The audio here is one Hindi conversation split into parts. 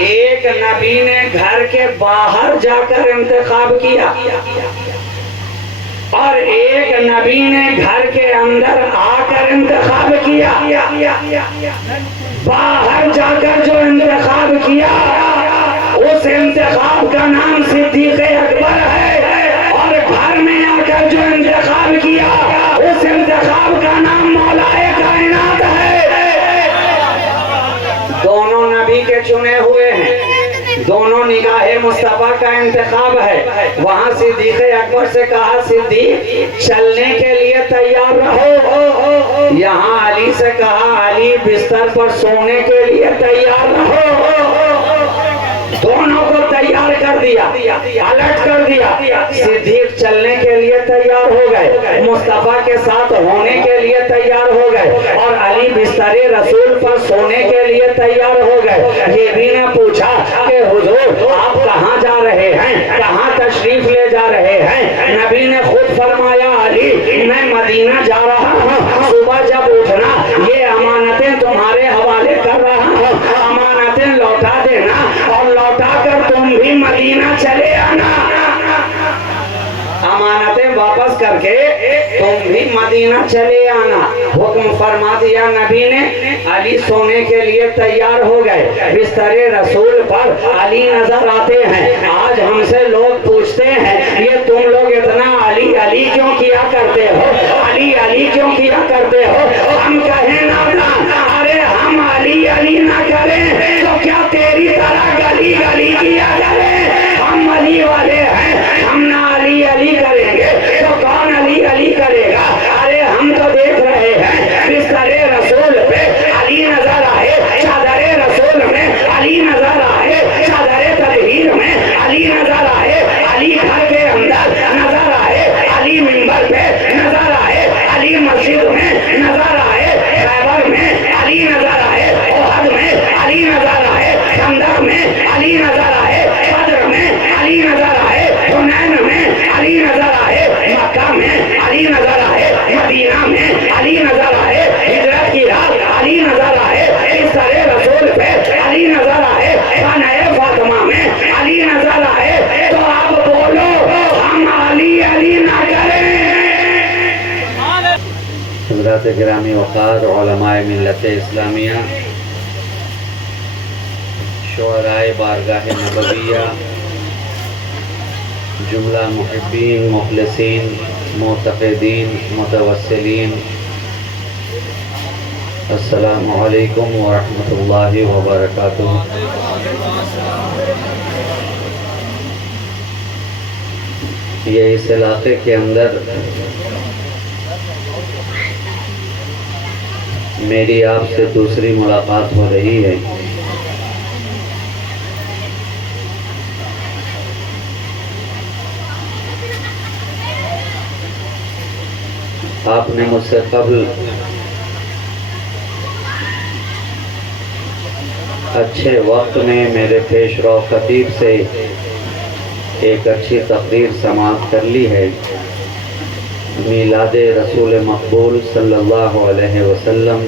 एक नबी ने घर के बाहर जाकर इंतखाब किया और एक नबी ने घर के अंदर आकर इंतखाब किया। बाहर जाकर जो इंतखाब किया उस इंतखाब का नाम सिद्दीक़ अकबर है, और घर में आकर जो इंतखाब किया उस इंतखाब का नाम मौलाए कायनात है। दोनों नबी के चुने हुए हैं, दोनों निगाहे मुस्तफा का इंतखाब है। वहां सिद्दीक़ अकबर से कहा, सिद्दीक चलने के लिए तैयार रहो। यहाँ अली से कहा, अली बिस्तर पर सोने के लिए तैयार रहो। दोनों को तैयार कर दिया, अलर्ट कर दिया। सिद्दीक चलने के लिए तैयार हो गए, मुस्तफा के साथ होने के लिए तैयार हो गए, और अली बिस्तरे रसूल पर सोने के लिए तैयार हो गए। ये भी ने पूछा कि हुजूर आप कहाँ जा रहे हैं, कहाँ तशरीफ ले जा रहे हैं? नबी ने खुद फरमाया, अली मैं मदीना जा रहा हूँ, सुबह जब उठना ये अमानतें तुम्हारे हवाले कर रहा हूँ, अमानतें लौटा देना और लौटा कर तुम भी मदीना चले आना। अमानतें वापस करके तुम भी मदीना चले आना। हुक्म फरमा दिया नबी ने। अली सोने के लिए तैयार हो गए, बिस्तरे रसूल पर अली नजर आते हैं। आज हमसे लोग पूछते हैं, ये तुम लोग इतना अली अली क्यों किया करते हो, अली अली क्यों किया करते हो? हम कहें ना, अरे हम अली अली ना करें तो क्या तेरी तरह गली गली किया करें? हम अली वाले हैं, हम ना अली अली करेंगे तो कौन अली अली करेगा? अरे हम तो देख रहे हैं बिस्तरे रसूल पे अली नजर आए, चादरे रसूल में अली नजर आए, चादरे तदहीर में अली नजर आए, अली घर के अंदर नजर आए, अली मिंबर पे नजर आए, अली मस्जिद में नजर आए, खैबर में अली नजर आए, ओहद में अली नजर आए, खंदक में अली नजर आए, बद्र में अली नजर आए, हुनैन में अली नजर आए, मक्का में अली नजर आए, मदीना में अली नजर आए, हिजरत की रात अली नजर आए, इस तरह रसूल पे अली नजर आए, खाने फातिमा में अली नजर आए। तो आप बोलो हम अली अली ना करें? हज़रात गिरामी वक़ार उलमाए मिल्लत इस्लामिया, शुअराए बारगाह नबविया, जुमला मुहिब्बीन, मुखलिसीन, मुतक़िदीन, मुतवस्सिलीन, अस्सलामु अलैकुम व रहमतुल्लाहि व बरकातुहू। ये इस इलाके के अंदर मेरी आपसे दूसरी मुलाकात हो रही है। आपने मुझसे कबल अच्छे वक्त में मेरे पेशरो खतीब से एक अच्छी तकरीर समाअत कर ली है। मीलादे रसूल मकबूल सल्लल्लाहु अलैहि वसल्लम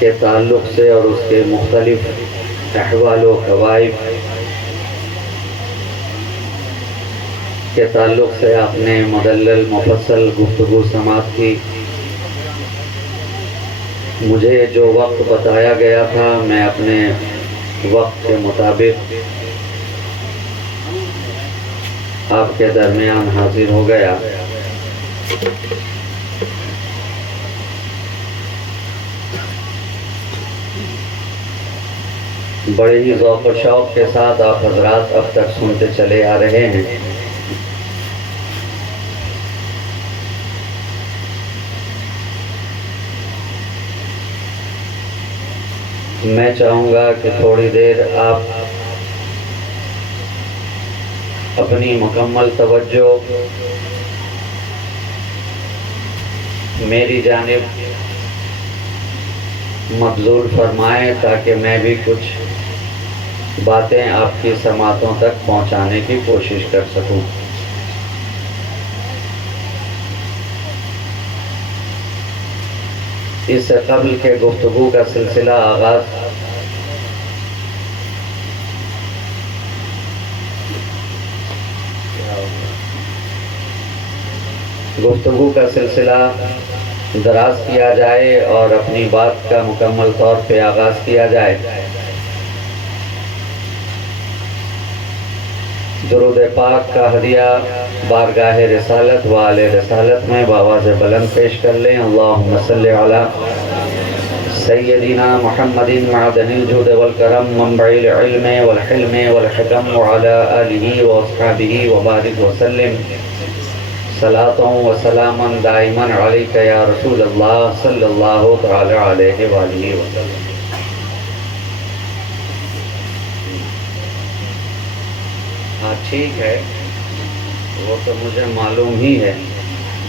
के ताल्लुक़ से और उसके मुख्तलिफ अहवाल व कवाइद के ताल्लुक़ से आपने मुदल्लल मुफस्सल गुफ्तगू समाअत की। मुझे जो वक्त बताया गया था मैं अपने वक्त के मुताबिक आपके दरमियान हाजिर हो गया। बड़े ही ज़ौक़ व शौक़ के साथ आप हज़रात अब तक सुनते चले आ रहे हैं। मैं चाहूँगा कि थोड़ी देर आप अपनी मुकम्मल तवज्जो मेरी जानिब मबज़ूल फरमाएं ताकि मैं भी कुछ बातें आपकी समातों तक पहुंचाने की कोशिश कर सकूं। इससे कबल के गुफ्तगू का सिलसिला आगाज़ गुफ्तगू का सिलसिला दराज किया जाए और अपनी बात का मुकम्मल तौर पे आगाज़ किया जाए। दुरूद पाक का हदिया बारगाह रिसालत व आले रिसालत में बावाज़ बुलंद पेश कर लें। अल्लाहुम्मा सल्ली अला सय्यदिना मुहम्मदिन मअदनिल जुद वल करम मंबइल इल्म वल हिल्म वल हिकम व अला आलिहि व अस्हाबिहि व बारिक व सल्लिम सलातों व सलामन दाइमन अलैका या रसूल अल्लाह सल्लल्लाहु तआला अलैहि व आलिहि व सल्लम। हाँ ठीक है, वो तो मुझे मालूम ही है।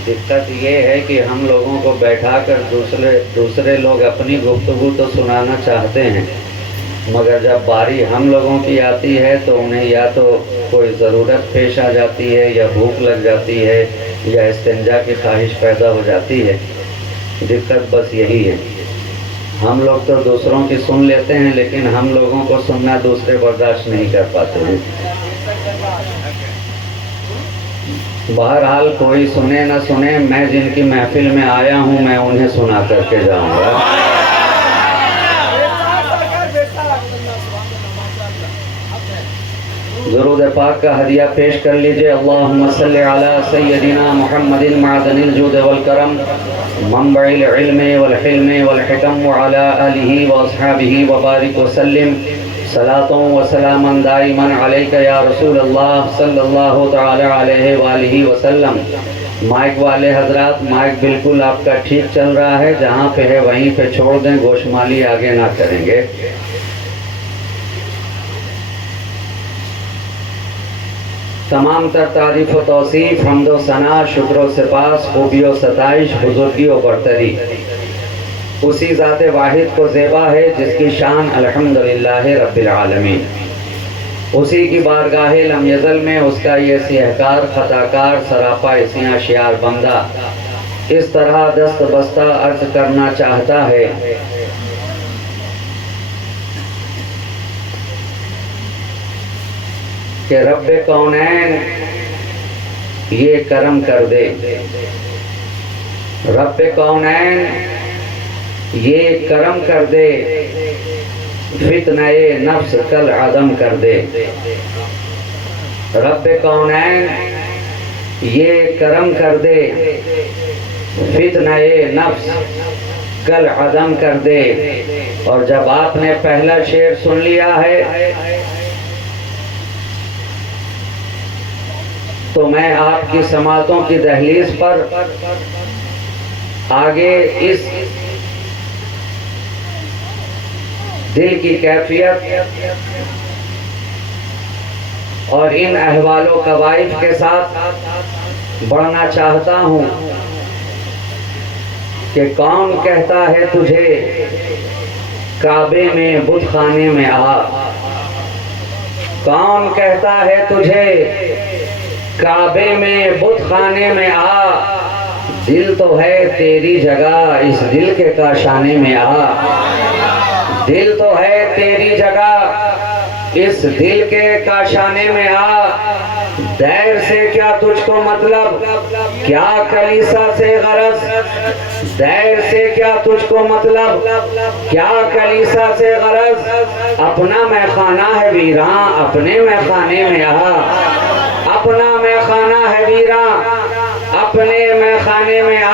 दिक्कत ये है कि हम लोगों को बैठाकर दूसरे लोग अपनी गुफ्तगू तो सुनाना चाहते हैं, मगर जब बारी हम लोगों की आती है तो उन्हें या तो कोई ज़रूरत पेश आ जाती है, या भूख लग जाती है, या इस्तिंजा की ख्वाहिश पैदा हो जाती है। दिक्कत बस यही है। हम लोग तो दूसरों की सुन लेते हैं, लेकिन हम लोगों को सुनना दूसरे बर्दाश्त नहीं कर पाते हैं। बहरहाल कोई सुने न सुने, मैं जिनकी महफिल में आया हूँ मैं उन्हें सुना करके जाऊँगा। दुरूद पाक का हदिया पेश कर लीजिए। अल्लाहुम्मा सल्ली अला सय्यदिना मुहम्मदिन मअदनिल जुद वल करम मंबइल इल्म वल हिल्म वल हिकम व अला आलिहि व अस्हाबिहि व बारिक व सल्लिम सलातों व सलामन दाइमन अलैका या रसूल अल्लाह सल्लल्लाहु तआला अलैहि व आलिहि व सल्लम। माइक वाले हजरात, माइक बिल्कुल आपका ठीक चल रहा है, जहाँ पे है वहीं पे छोड़ दें, गोशमाली आगे ना करेंगे। तमाम तर तारीफ़ व तौसीफ़ हम्दो सना शुक्र व सिपास खूबी व सताइश बुजुर्गी व बरतरी उसी ज़ात वाहिद को ज़ेबा है जिसकी शान अल्हम्दुलिल्लाह रब्बिल आलमीन। उसी की बारगाह लम यज़ल में उसका ये सिहकार खताकार सरापा इसियाँ शियार बंदा इस तरह दस्त बस्ता अर्ज करना चाहता है कि रब्बे कौनैन ये करम कर दे, रब्बे कौनैन ये करम कर दे, फितनाए नफ्स कल आदम कर दे। रब्बे कौनैन ये करम कर दे, फितनाए नफ्स कल आदम कर दे। और जब आपने पहला शेर सुन लिया है तो मैं आपकी समातों की दहलीज पर आगे इस दिल की कैफियत और इन अहवालों कवाइद के साथ बढ़ना चाहता हूँ कि कौन कहता है तुझे काबे में बुत खाने में आ, कौन कहता है तुझे काबे में बुत खाने में आ। दिल तो है तेरी जगह, इस दिल के काशाने में आ। दिल तो है तेरी जगह, इस दिल के काशाने में आ। दैर से क्या तुझको मतलब, क्या कलीसा से गरज। दैर से क्या तुझको मतलब, क्या कलीसा से गरज। अपना मैखाना है वीरां, अपने मैखाने में आ। अपना मैखाना है वीरां, अपने मैखाने में आ।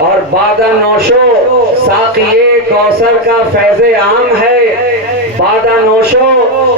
और बादा नोशो साक़िए कौसर का फैज़े आम है। बादा नोशो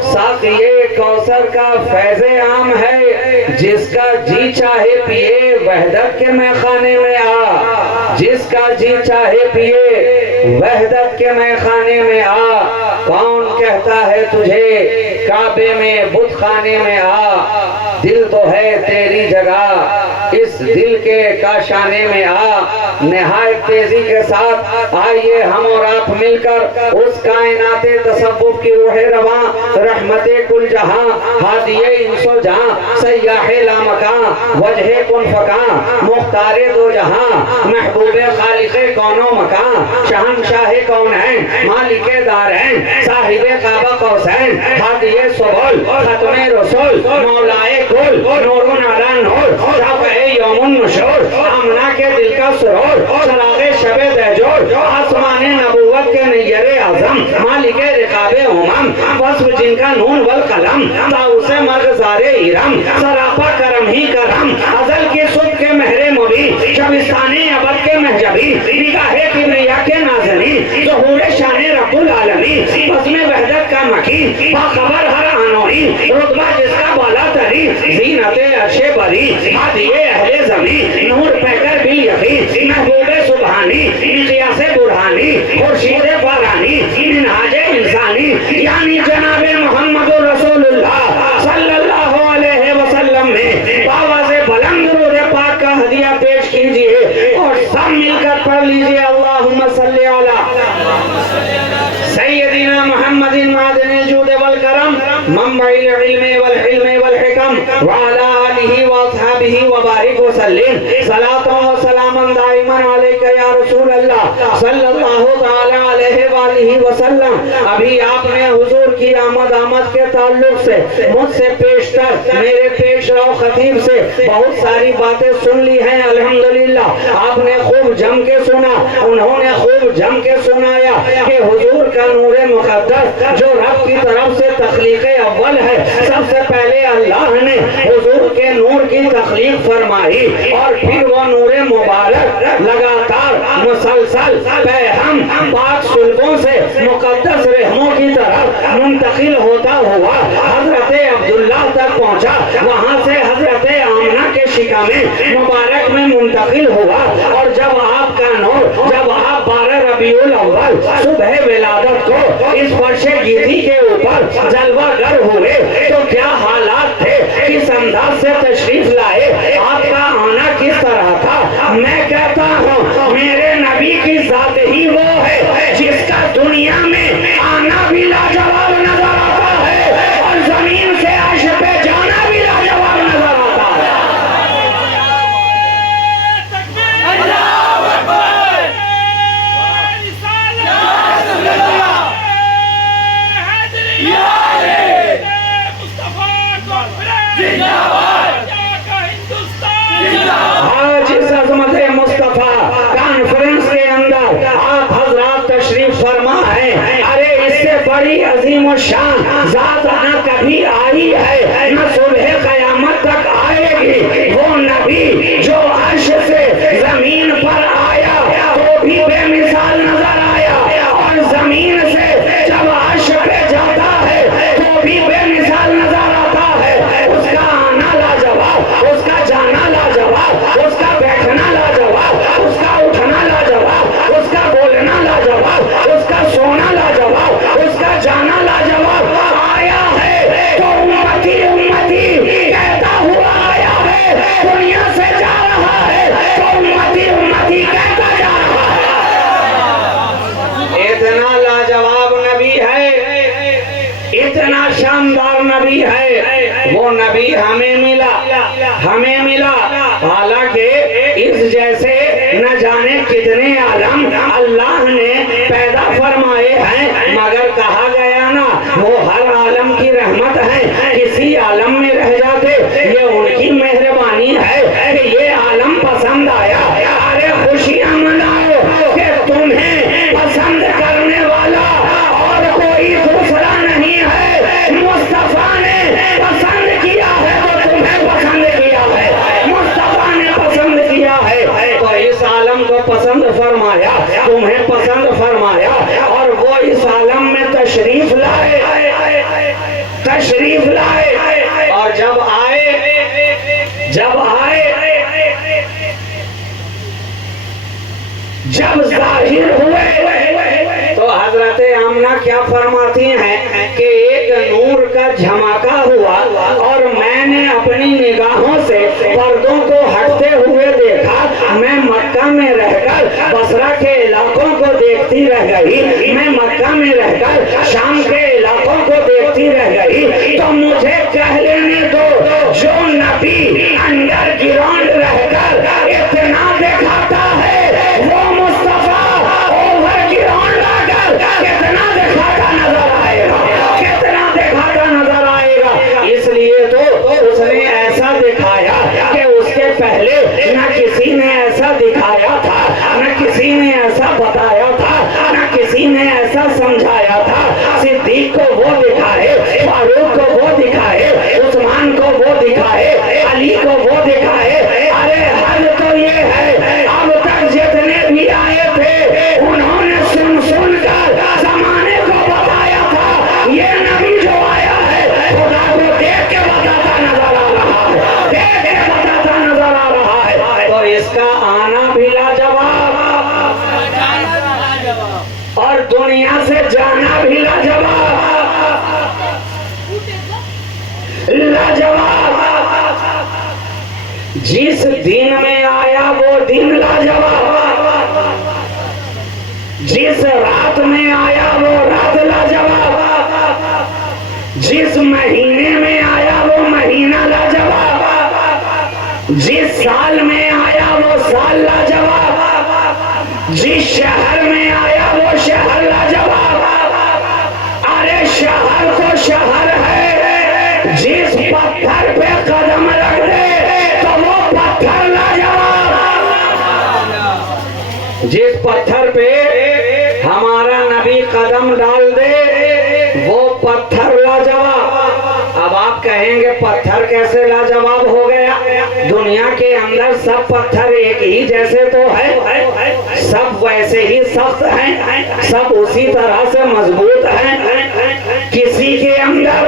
साक़िए कौसर का फैज़े आम है। जिसका जी चाहे पिए वहदत के मैखाने में आ। जिसका जी चाहे पिए वहदत के मैखाने में आ। कौन कहता है तुझे काबे में बुत खाने में आ। दिल तो है तेरी जगह, इस दिल के काशाने में आ। निहायत तेजी के साथ आइए हम और आप मिलकर उस कायनाते तसव्वुफ की रूहे रवा रहमते कुल जहां हादिये इंसो जहां सय्याहे लामकां वजहे कुन फकां मुख्तारे दो जहां महबूबे खालिक़े कौनो मकां शहंशाहे कौन है मालिके दार हैं साहिबे काबा कौसैन हादिये सुबुल खत्मे रसूल मौलाए कुल नूरुन अला नूर शाफ़ए यौमुन नुशूर आमना के दिल का सुरूर चरागे शबे दहजूर आसमाने नबूवत के नैयरे आज़म मालिके रिकाबे उमम वस्फ जिनका नून वल कलम ताउसे मग़ज़ारे इरम सरापा करम ही करम अज़ल के सुब के महरे मुबी शबिस्ताने अबद के महजबी निगाहे किब्रिया के नाज़नी ज़हूरे शाने रब्बुल आलमी बज़्मे वहदत का मकी बाखबर हर आनोई रुतबा जिसका बाला तरी ज़ीनते अर्शे बरी हादिये अहले ज़मी नूर पैकर बिल यक़ीन महबूबे सुबहानी मिक़यासे बुरहानी खुर्शीदे फरानी मिनहाजे इंसानी यानी जनाबे मोहम्मदुर रसूलुल्लाह सल्लल्लाहु अलैहि वसल्लम में आवाज़े बुलंद दुरूद पाक का हदिया पेश कीजिए और सब मिलकर पढ़ लीजिए अल्लाहुम्मा सल्ली अला सय्यदिना मुहम्मदिन मादनिल जूद वल करम मंबइल इल्म वल हिल्म वल हिकम व अला आलिहि व अस्हाबिहि व बारिक व सल्लिम सलातो व सलामन दाइमन अलैका या रसूल अल्लाह सल्लल्लाहु तआला अलैहि व आलिहि व सल्लम। अभी आपने हुजूर की आमद के ताल्लुक से मुझसे पेशतर मेरे पेशरो खतीब से बहुत सारी बातें सुन ली हैं अल्हम्दुलिल्लाह। आपने खूब जम के सुना, उन्होंने खूब जम के सुनाया कि हुजूर का नूरे मुक़द्दस जो रब की तरफ से तख्लीक़ अव्वल है, सबसे पहले अल्लाह ने हुजूर के नूर की तख्लीक फरमाई और फिर वो नूरे मुबारक लगातार मुसलसल पैगम पाक सुल्बों से मुक़द्दस रहमों की तरफ मुंतकिल होता हुआ हजरत अब्दुल्लाह तक पहुंचा, वहां से हजरत आमना के शिका में मुबारक में मुंतकिल हुआ। और जब आपका नूर, जब आप 12 रबीउल अव्वल सुबह विलादत को इस फर्शे गीती के ऊपर जलवागर हुए तो क्या हालात थे, किस अंदाज से तशरीफ लाए, आपका आना किस तरह था। मैं कहता हूँ मेरे नबी की जात ही वो है जिसका दुनिया में आना भी लाजवाब नजर आता है और जमीन से अर्श पे जाना भी लाजवाब नजर आता है। आज इस अज़मत मुस्तफा कॉन्फ्रेंस के अंदर आप हजरात तशरीफ फरमा है। अरे इससे बड़ी अजीम शान जात न कभी आई है न सुबह कयामत तक आएगी। वो नबी जो अर्श से जमीन पर आया तो भी बेमिसाल नजर आया और जमीन से जब अर्श पे जाता है तो भी बेमिसाल नजर आता है। उसका आना लाजवाब, उसका जाना लाजवाब, उसका बैठना लाजवाब, उसका उठना लाजवाब, उसका बोलना लाजवाब, उसका सोना लाजवाब, उसका जाना लाजवाब। आया है तो उम्मती उम्मती कहता हुआ आया है, दुनिया से जा रहा है तो उम्मती उम्मती कहता जा रहा है। इतना लाजवाब नबी है, इतना शानदार नबी है। वो नबी हमें मिला हालांकि इस जैसे न जाने कितने आलम अल्लाह ने पैदा फरमाए हैं, मगर कहा गया ना वो हर आलम की रहमत है, किसी आलम में रह जाते ये उनकी मेहरबानी है कि ये आलम पसंद आया। अरे खुशियां मनाओ कि तुम्हें पसंद करने वाला और कोई दूसरा नहीं है। मुस्तफा ने पसंद किया है तो तुम्हें पसंद किया है, मुस्तफा ने पसंद किया है तो इस आलम को पसंद फरमाया, तुम्हें पसंद फरमाया और वो इस आलम में तशरीफ लाए और जब जाहिर हुए तो हजरत आमना क्या फरमाती हैं कि एक नूर का झमाका हुआ और मैंने अपनी निगाहों से पर्दों को हटते हुए देखा। मैं मक्का में रहकर बसरा के इलाकों को देखती रह गई, मैं मक्का में रहकर शाम के इलाकों को देखती रह गई। तो मुझे कह लेने दो जो नबी अंडर ग्राउंड रहकर इतना दिखाता है वो मुस्तफा ओवर ग्राउंड आकर कितना दिखाता नजर आएगा। जैसा समझाया था, सिद्दीक को वो दिखाए, फारूक को वो दिखाए, उस्मान को वो दिखाए, अली को वो दिखाए। अरे हद तो ये है, अब तक जितने भी आए थे उन्होंने सुन सुन कर जमाने को बताया था। ये नबी जो आया है खुदा को देख के बताता नजर आ रहा है, देख के बताता नजर आ रहा है। तो इसका आना भी लाजवाब और दुनिया से जाना भी लाजवाब, लाजवाब। जिस दिन में आया वो दिन लाजवाब, जिस रात में आया वो रात लाजवाब, जिस महीने में आया वो महीना लाजवाब, जिस साल में आया वो साल लाजवाब, जिस शहर में आया वो शहर लाजवाब। अरे शहर तो शहर है, जिस पत्थर पे कदम रख दे तो वो पत्थर लाजवाब। जिस पत्थर पे हमारा नबी कदम डाल दे वो पत्थर लाजवाब। अब आप कहेंगे पत्थर कैसे लाजवाब हो गया? दुनिया के अंदर सब पत्थर एक ही जैसे तो है, सब वैसे ही सख्त हैं, सब उसी तरह से मजबूत हैं, किसी के अंदर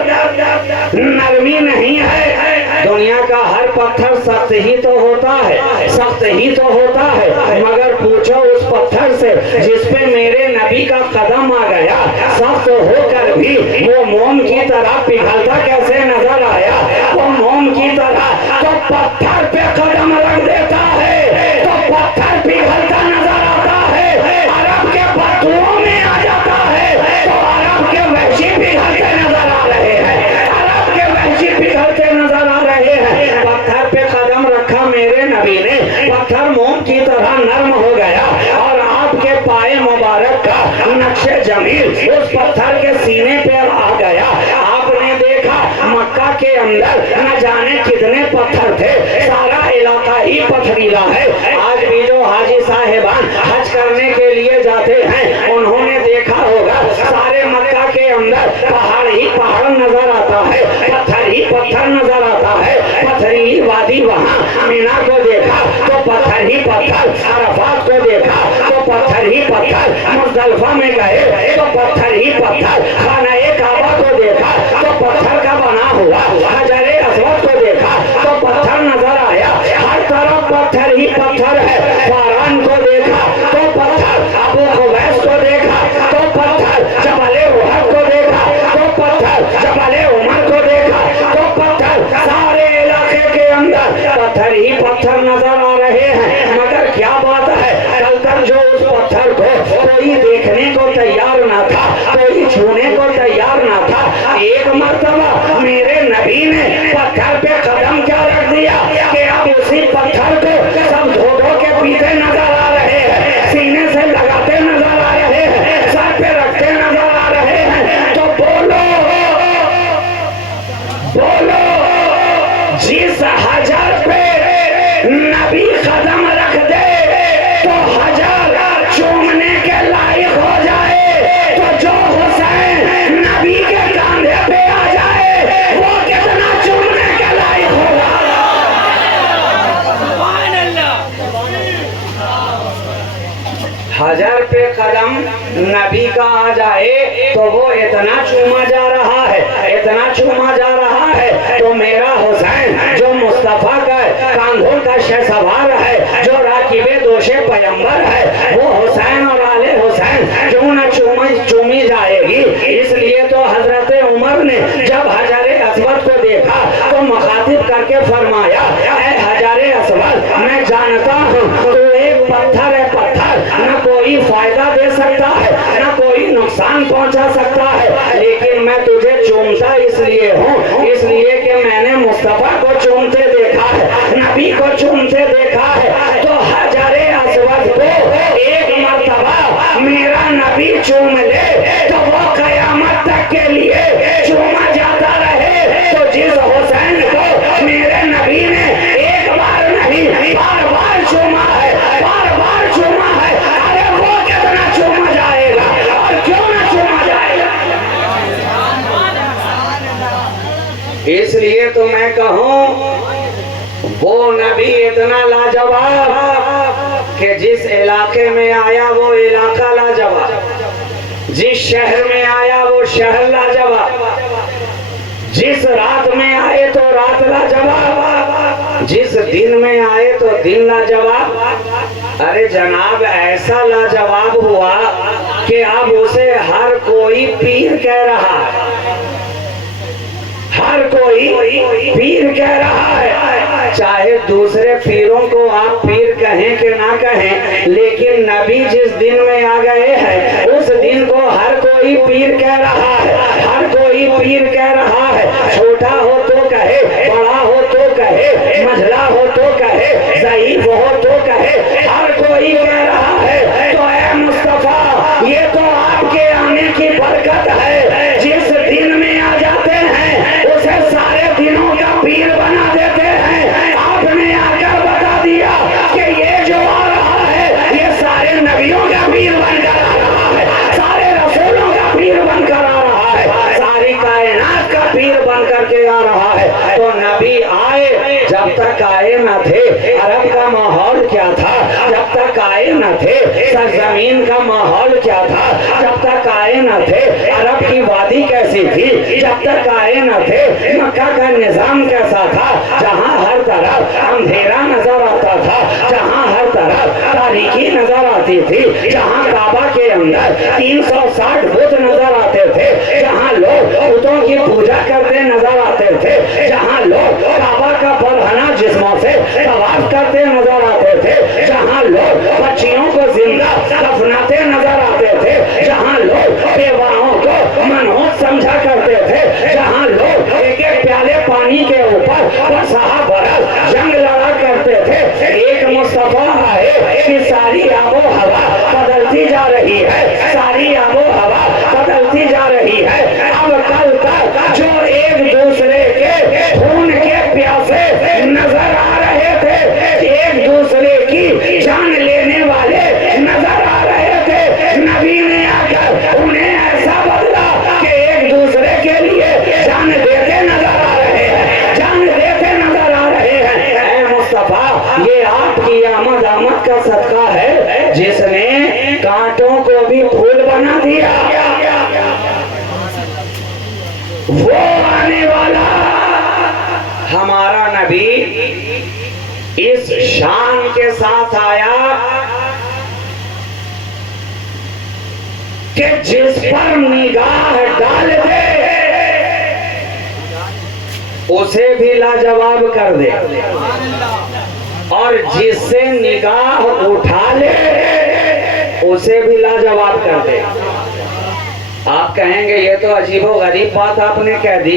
नरमी नहीं है। दुनिया का हर पत्थर सख्त ही तो होता है, सख्त ही तो होता है। मगर पूछो उस पत्थर से जिस पे मेरे नबी का कदम आ गया, सख्त होकर भी वो मोम की तरह पिघलता कैसे नजर आया? वो मोम की तरह तो पत्थर पे कदम रख देता है तो पत्थर पिघलता नजर आता है। अरब के बदुओं में आ जाता है तो अरब के वहशी पिघलते नजर आ रहे हैं, अरब के वहशी पिघलते नजर आ रहे हैं। पत्थर पे कदम रखा मेरे नबी ने, पत्थर मोम की तरह नरम हो गया और आपके पाए मुबारक का नक्शे जमील उस पत्थर के सीने पे आ गया। आपने देखा मक्का के अंदर न जाने कितने पत्थर थे, सारा इलाका ही पथरीला है। आज भी जो हाजी साहिबान हज करने के लिए जाते हैं उन्होंने देखा होगा सारे मक्का के अंदर पहाड़ ही पहाड़ नजर आता है, पत्थर ही पत्थर नजर आता है, पथरीली वादी। वहाँ मीना को देखा तो पत्थर ही पत्थर, अरफात को देखा तो पत्थर ही पत्थर, मुज़दलिफा में गए तो पत्थर ही पत्थर, खाना काबा को देखा तो पत्थर का बना हुआ, हजरे अस्वद को देखा तो पत्थर नजर आया। हर तरफ पत्थर ही पत्थर है। फारान को देखा तो पत्थर, अबू कुबैस को देखा तो पत्थर, जबले उहद को देखा तो पत्थर, जबले उमर को देखा तो पत्थर, सारे इलाके के अंदर पत्थर ही पत्थर नजर आ रहे हैं। मगर क्या बात है, कल तक जो उस पत्थर को कोई देखने को तैयार ना था, कोई छूने को तैयार ना था, एक मर्तबा मेरे नबी ने पत्थर पे कदम क्या रख दिया कि अब उसी पत्थर को सब धो धो के पीते नजर आ रहे हैं, सीने से लगाते नजर आ रहे हैं, सर पे रखते नजर आ रहे हैं। तो बोलो बोलो, जिस हजर पे नबी कदम रख दे तो हजर चूमने के लायक हो जाए, तो जो हुसैन नबी के कांधे पे आ जाए वो कितना चूमने के लायक होगा। हजर पे कदम नबी का आ जाए तो वो इतना चूमा जा रहा है, इतना चूमा जा रहा है। तो मेरा हुसैन जो मुस्तफा का कांधों का शहसवार है, जो राकिबे दोषे पैगंबर है, वो हुसैन और आले हुसैन क्यों न चूमी जाएगी। इसलिए तो हजरत उमर ने जब हजरे अस्वद को देखा तो मुखातिब करके फरमाया, ऐ हजरे अस्वद, मैं जानता हूँ तू एक पत्थर है, पत्थर न कोई फायदा दे सकता है न कोई नुकसान पहुंचा सकता है, लेकिन मैं तुझे चूमता इसलिए हूँ, इसलिए कि मैंने मुस्तफा को चूमते देखा है, नबी को चूमते देखा है। तो हजरे अस्वद को एक मर्तबा मेरा नबी चूम ले तो वो कयामत तक के लिए चूमा जाता रहे। तो जिस हुसैन को मेरे नबी ने एक बार नहीं बार बार चूमा है, बार बार चूमा है, अरे वो कितना चूमा जाएगा और क्यों ना इसलिए तो मैं कहूं वो नबी इतना लाजवाब कि जिस इलाके में आया वो इलाका लाजवाब, जिस शहर में आया वो शहर लाजवाब, जिस रात में आए तो रात लाजवाब, जिस दिन में आए तो दिन लाजवाब। अरे जनाब ऐसा लाजवाब हुआ कि अब उसे हर कोई पीर कह रहा है, हर कोई पीर कह रहा है। चाहे दूसरे पीरों को आप पीर कहें कि ना कहें, लेकिन नबी जिस दिन में आ गए हैं उस दिन को हर कोई पीर कह रहा है, हर कोई पीर कह रहा है। छोटा हो तो कहे, बड़ा हो तो कहे, मझला हो तो कहे, ज़ईफ हो तो कहे, हर कोई कह रहा है। तो ऐ मुस्तफा ये तो आपके आने की बरकत है, जिस दिन में आ जाते हैं उसे सारे दिनों का पीर बना देते हैं। आपने आकर बता दिया कि ये जो आ रहा है ये सारे नबियों का पीर बनकर आ रहा है, सारे रसूलों का पीर बनकर आ रहा है, सारी कायनात का पीर बनकर के आ रहा है। तो नबी आए, जब तक आए न थे अरब का माहौल क्या था, जब तक आए न थे सरजमीन का माहौल क्या था, जब तक आए न थे अरब की वादी कैसी थी, जब तक आए न थे मक्का का निजाम कैसा था, जहाँ हर तरफ अंधेरा नजर आता था, जहाँ हर तरफ तारीकी नजर आती थी, जहाँ काबा के अंदर 360 बुत नजर आते थे, जहाँ लोग बुतों की पूजा करते नजर आते थे, जहाँ लोग काबा का बरहना जिस्मों से तवाफ करते नजर आते थे, जहाँ लोग बच्चियों को जिंदा दफनाते नजर आते थे, जहाँ लोग बेवाओं को मनहूस समझा करते थे, जहाँ लोग एक एक प्याले पानी के ऊपर बरसहा बरस जंग लड़ा करते थे, एक मुस्तफा आए कि सारी आबो हवा बदलती जा रही है, सारी आबो हवा बदलती जा रही है। अब कल तक जो एक दूसरे के खून के प्यासे नजर आ रहे थे, एक दूसरे की जान लेने वाले नजर आ रहे थे, नबी ने आकर उन्हें ऐसा बदला कि एक दूसरे के लिए जान देते नजर आ रहे हैं, जान देते नजर आ रहे हैं। ऐ मुस्तफा ये आपकी आमद का सदका है जिसने कांटों को भी फूल बना दिया। वो आने वाला हमारा नबी इस शान के साथ आया कि जिस पर निगाह डाल दे उसे भी लाजवाब कर दे, और जिससे निगाह उठा ले उसे भी लाजवाब कर दे। आप कहेंगे ये तो अजीबो गरीब बात आपने कह दी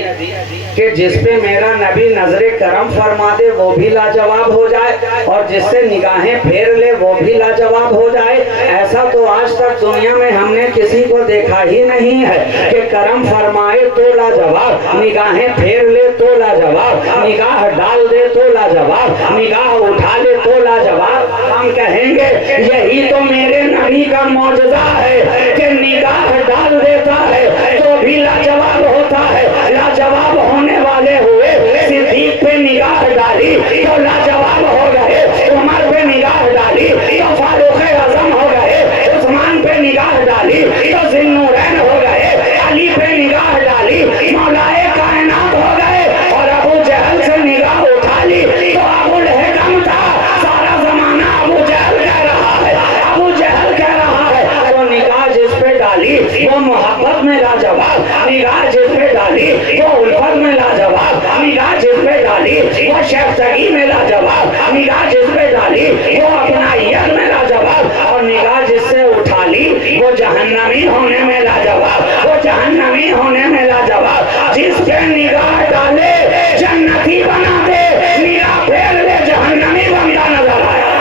कि जिस पे मेरा नबी नजरे करम फरमा दे वो भी लाजवाब हो जाए, और जिससे निगाहें फेर ले वो भी लाजवाब हो जाए। ऐसा तो आज तक दुनिया में हमने किसी को देखा ही नहीं है कि करम फरमाए तो लाजवाब, निगाहें फेर ले तो लाजवाब, निगाह डाल दे तो लाजवाब, निगाह उठा ले तो लाजवाब। हम कहेंगे यही तो मेरे नबी का मौजज़ा है कि निगाह डाल देता है तो भी लाजवाब होता है। लाजवाब होने वाले हुए सिद्दीक पे निगाह डाली तो लाजवाब हो गए, उमर पे निगाह डाली तो फारूक आजम हो गए, उस्मान पे निगाह डाली तो ज़िन्नूरैन हो गए, अली पे निगाह डाली मौलाए कायनात हो गए, और अबू जहल से निगाह उठा ली तो अबुल हिकम था। सारा जमाना अबू जहल कह रहा है, अबू जहल कह रहा है। तो निगाह जिस पे डाली वो मोहब्बत में लाजवाब, निगाह जिस पे डाली वो उल्फत में लाजवाब, निगाह जिस पे डाली वो शख्सगी में लाजवाब, निगाह जिस पे डाली वो अपनाइयत में लाजवाब, और निगाह जिससे उठा ली वो जहन्नमी होने में लाजवाब, वो जहन्नमी होने में लाजवाब। जिस पे निगाह डाले जन्नती बना दे, निगाह फेर ले जहन्नमी बनता नजर आया।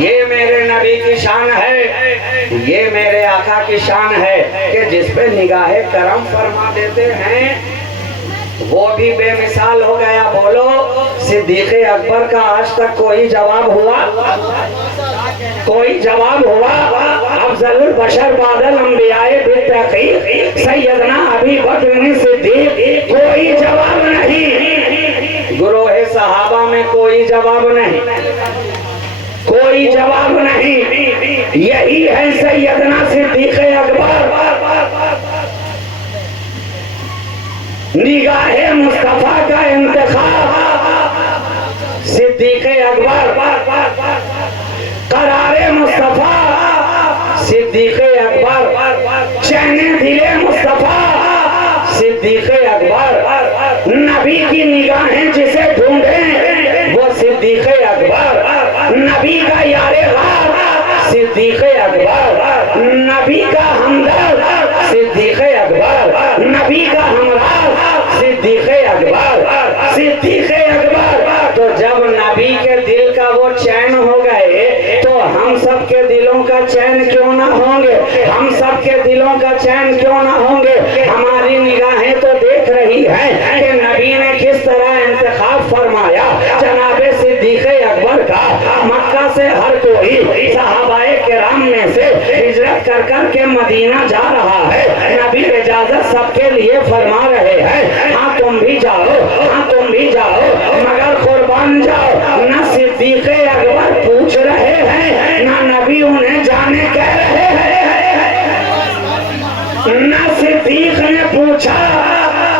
ये मेरे नबी की शान है, ये मेरे आका की शान है कि जिस पे निगाहें करम फरमा देते हैं वो भी बेमिसाल हो गया। बोलो सिद्दीक़ अकबर का आज तक कोई जवाब हुआ? कोई जवाब हुआ? अफजलुल बशर बादल अंबियाए बित्तकीक सैयदना अबी बकर सिद्दीक, कोई जवाब नहीं। गुरोहे सहाबा में कोई जवाब नहीं, कोई जवाब नहीं। यही है सैयदना सिद्दीक अकबर, निगाहे मुस्तफा का इंतखाब। सिद्दीक अकबर, करारे मुस्तफा, सिद्दीक अकबर, चैने दिले मुस्तफा, सिद्दीक अकबर, नबी की निगाहें जिसे ढूंढे वो सिद्दीक अकबर, नबी का यारे गार सिद्दीक अकबर, नबी का हमदर्द सिद्दीक अकबर, नबी का हमराह सिद्दीक अकबर, सिद्दीक अकबर। तो जब नबी के दिल का वो चैन हो गए तो हम सब के दिलों का चैन क्यों ना होंगे? हम सब के दिलों का चैन क्यों ना होंगे? हमारी निगाहें तो देख रही हैं कि नबी ने किस तरह इंतखाब फरमाया जनाबे सिद्दीक अकबर का। मक्का से हर कोई सहाबाए किराम में से हिजरत कर कर के मदीना जा रहा है। नबी इजाजत सबके लिए फरमा रहे हैं, हाँ तुम भी जाओ, हाँ तुम भी जाओ, मगर कुर्बान जाओ। न सिद्दीक अकबर पूछ रहे हैं, ना नबी उन्हें जाने कह रहे हैं। न सिद्दीक ने पूछा,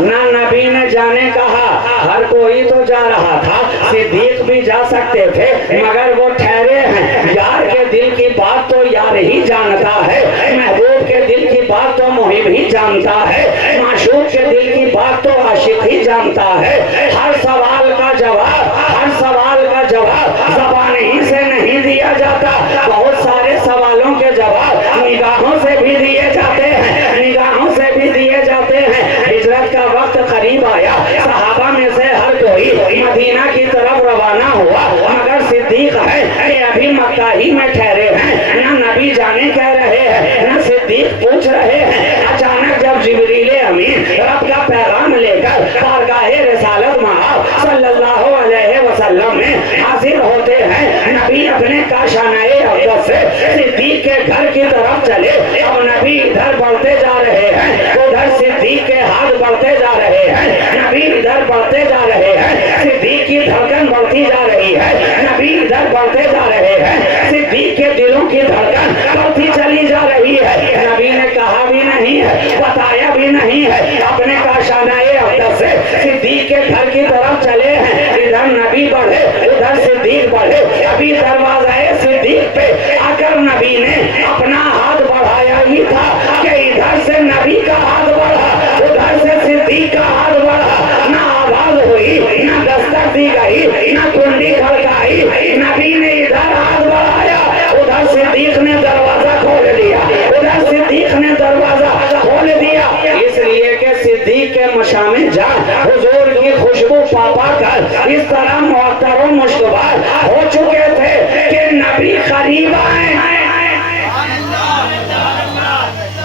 ना नबी ने जाने कहा। हर कोई तो जा रहा था, सिद्दीक भी जा सकते थे, मगर वो ठहरे हैं। यार के दिल की बात तो यार ही जानता है, महबूब के दिल की बात तो मुहिब ही जानता है, माशूक के दिल की बात तो आशिक ही जानता है। हर सवाल का जवाब, हर सवाल का जवाब ज़बान ही से नहीं दिया जाता। बहुत सारे सवालों के जवाब निगाहों से भी दिए जाते हैं, निगाहों से भी दिए जाते हैं। हिजरत का वक्त करीब आया, सहाबा में से हर कोई मदीना की तरफ रवाना हुआ, मगर सिद्दीक है कि अभी मक्का ही में ठहरे हैं, ना नबी जाने कह रहे हैं, ना सिद्दीक पूछ रहे हैं। अचानक जब जिब्रील अमीन रब का पैगाम लेकर बारगाहे रिसालत मआब सल्लल्लाहु अलैहि वसल्लम में हाजिर होते हैं, नबी अपने काशानाए अक़दस से सिद्दीक के घर की तरफ चले। अब नबी इधर बढ़ते जा रहे हैं, उधर सिद्दीक के हाथ बढ़ते जा रहे हैं, नबी इधर बढ़ते जा रहे हैं, सिद्दीक की धड़कन बढ़ती जा रही है, नबी इधर बढ़ते जा रहे हैं, सिद्दीक के दिलों की धड़कन बढ़ती चली जा रही है। नबी ने कहा भी नहीं है, बताया भी नहीं है, अपने काशानाए अक़दस से सिद्दीक के घर की तरफ चले हैं। इधर नबी बढ़े, उधर सिद्दीक बढ़े। अभी दरवाज़ाए सिद्दीक पे आकर नबी ने अपना हाथ बढ़ाया ही था कि इधर से नबी का हाथ बढ़ा, उधर से सिद्दीक का हाथ बढ़ा। ना आवाज हुई, ना दस्तक दी गई, ना कुंडी खड़काई, नबी ने इधर हाथ बढ़ाया, उधर सिद्दीक ने दरवाजा खोल दिया, उधर सिद्दीक ने दरवाजा खोल दिया। इसलिए कि सिद्दीक के मशामे जान हुजूर की खुशबू पा कर इस तरह मुअत्तर और मुश्तबार हो चुके थे कि नबी करीब आए,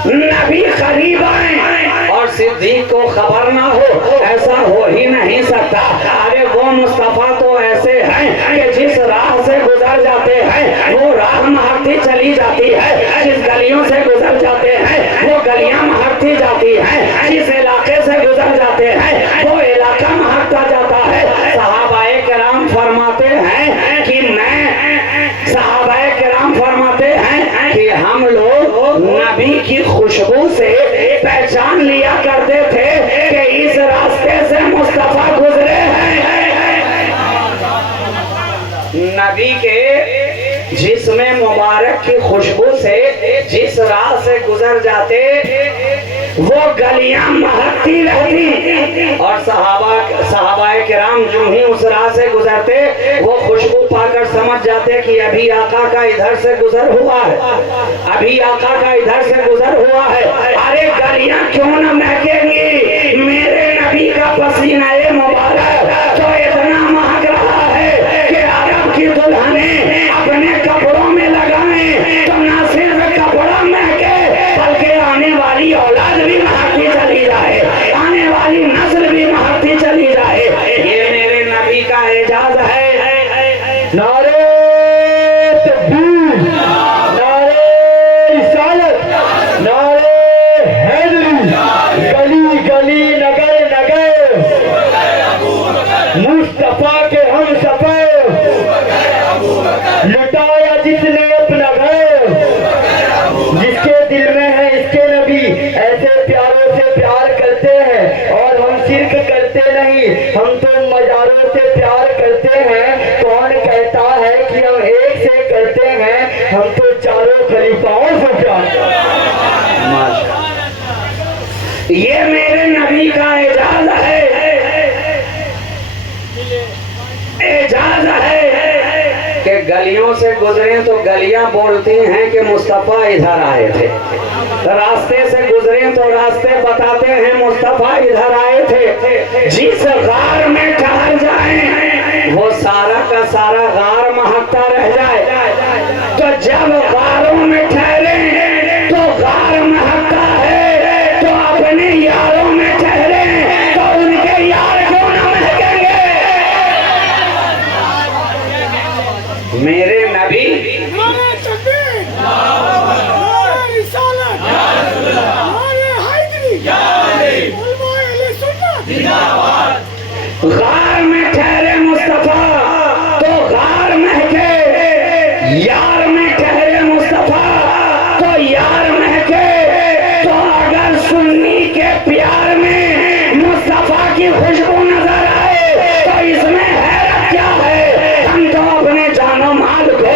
नबी करीब आए और सिद्दीक को खबर ना हो, ऐसा हो ही नहीं सकता। अरे वो मुस्तफा तो ऐसे हैं कि जिस राह से गुजर जाते हैं वो राह महकती चली जाती है, जिस गलियों से गुजर जाते हैं वो गलियां महकती जाती हैं, जिस इलाके से गुजर जाते हैं वो इलाका महकता जाता है। सहाबाए किराम फरमाते हैं कि सहाबाए किराम फरमाते हैं कि हम लोग नबी की खुशबू से पहचान लिया करते थे कि इस रास्ते से मुस्तफा गुजरे हैं। नबी के जिस्म मुबारक की खुशबू से जिस राह से गुजर जाते वो गलियां महकती रहती और सहाबाए किराम जो ही उस राह से गुजरते वो खुशबू पाकर समझ जाते कि अभी आका का इधर से गुजर हुआ है, अभी आका का इधर से गुजर हुआ है। अरे गलियां क्यों न महकेंगी, मेरे नबी का पसीना मुबारक तो इतना महक रहा है कि अरब की दुल्हनें अपने कपड़ों में लगाएं तो न सिर्फ कपड़ा महके बल्कि आने वाली औलाद भी महकती चली जाए, आने वाली नस्ल भी महकती चली जाए। ये मेरे नबी का एजाज है। नारे तकबीर। शिरक करते नहीं, हम तो मजारों से प्यार करते हैं। कौन कहता है कि हम एक से करते हैं, हम तो चारों खलीफाओं से प्यार करते हैं। ये मेरे नबी का एजाज है, एजाज है कि गलियों से गुजरे तो गलियां बोलती हैं कि मुस्तफा इधर आए थे, रास्ते से गुजरे तो रास्ते बताते हैं मुस्तफा इधर आए थे। जिस गार में ठहर जाए वो सारा का सारा गार महकता रह जाए। तो जब गारों में ठहरे तो गार महकता है, तो अपने यारों में ठहरे तो उनके यार क्यों न महकेंगे। मेरे नबी गार में ठहरे मुस्तफा तो गार महके, यार में ठहरे मुस्तफा तो यार महके। तो अगर सुन्नी के प्यार में मुस्तफा की खुशबू नजर आए तो इसमें हैरत क्या है। हम तो अपने जानो माल को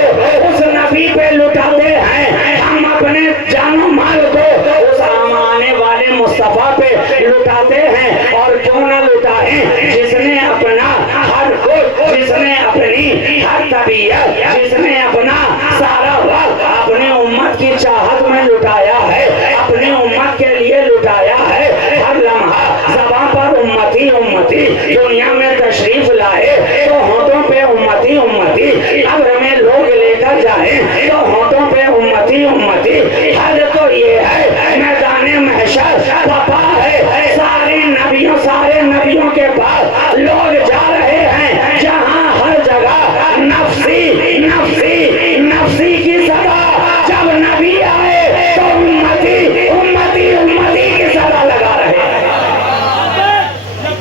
उस नबी पे लुटाते हैं, हम अपने जानो माल को उस आने वाले मुस्तफा पे लुटाते हैं। और क्यों न लुटाएं, जिसने अपना हर कुछ, जिसने अपनी हर तबीयत, जिसने अपना सारा वक्त अपनी उम्मत की चाहत में लुटाया है, अपनी उम्मत के लिए लुटाया है। हर लम्हा ज़बान पर उम्मती उम्मती, दुनिया में तशरीफ लाए तो होठों पे उम्मती उम्मती, कब्र में लोग लेकर जाए तो होठों पे उम्मती उम्मती। हद तो ये है मैदाने महशर पपा है, सारे नबियों के पास लोग जा रहे हैं, जहां हर जगह नफ्सी नफ्सी नफ्सी की सदा। जब नबी आए तो उम्मती उम्मती उम्मती की सदा लगा रहे हैं।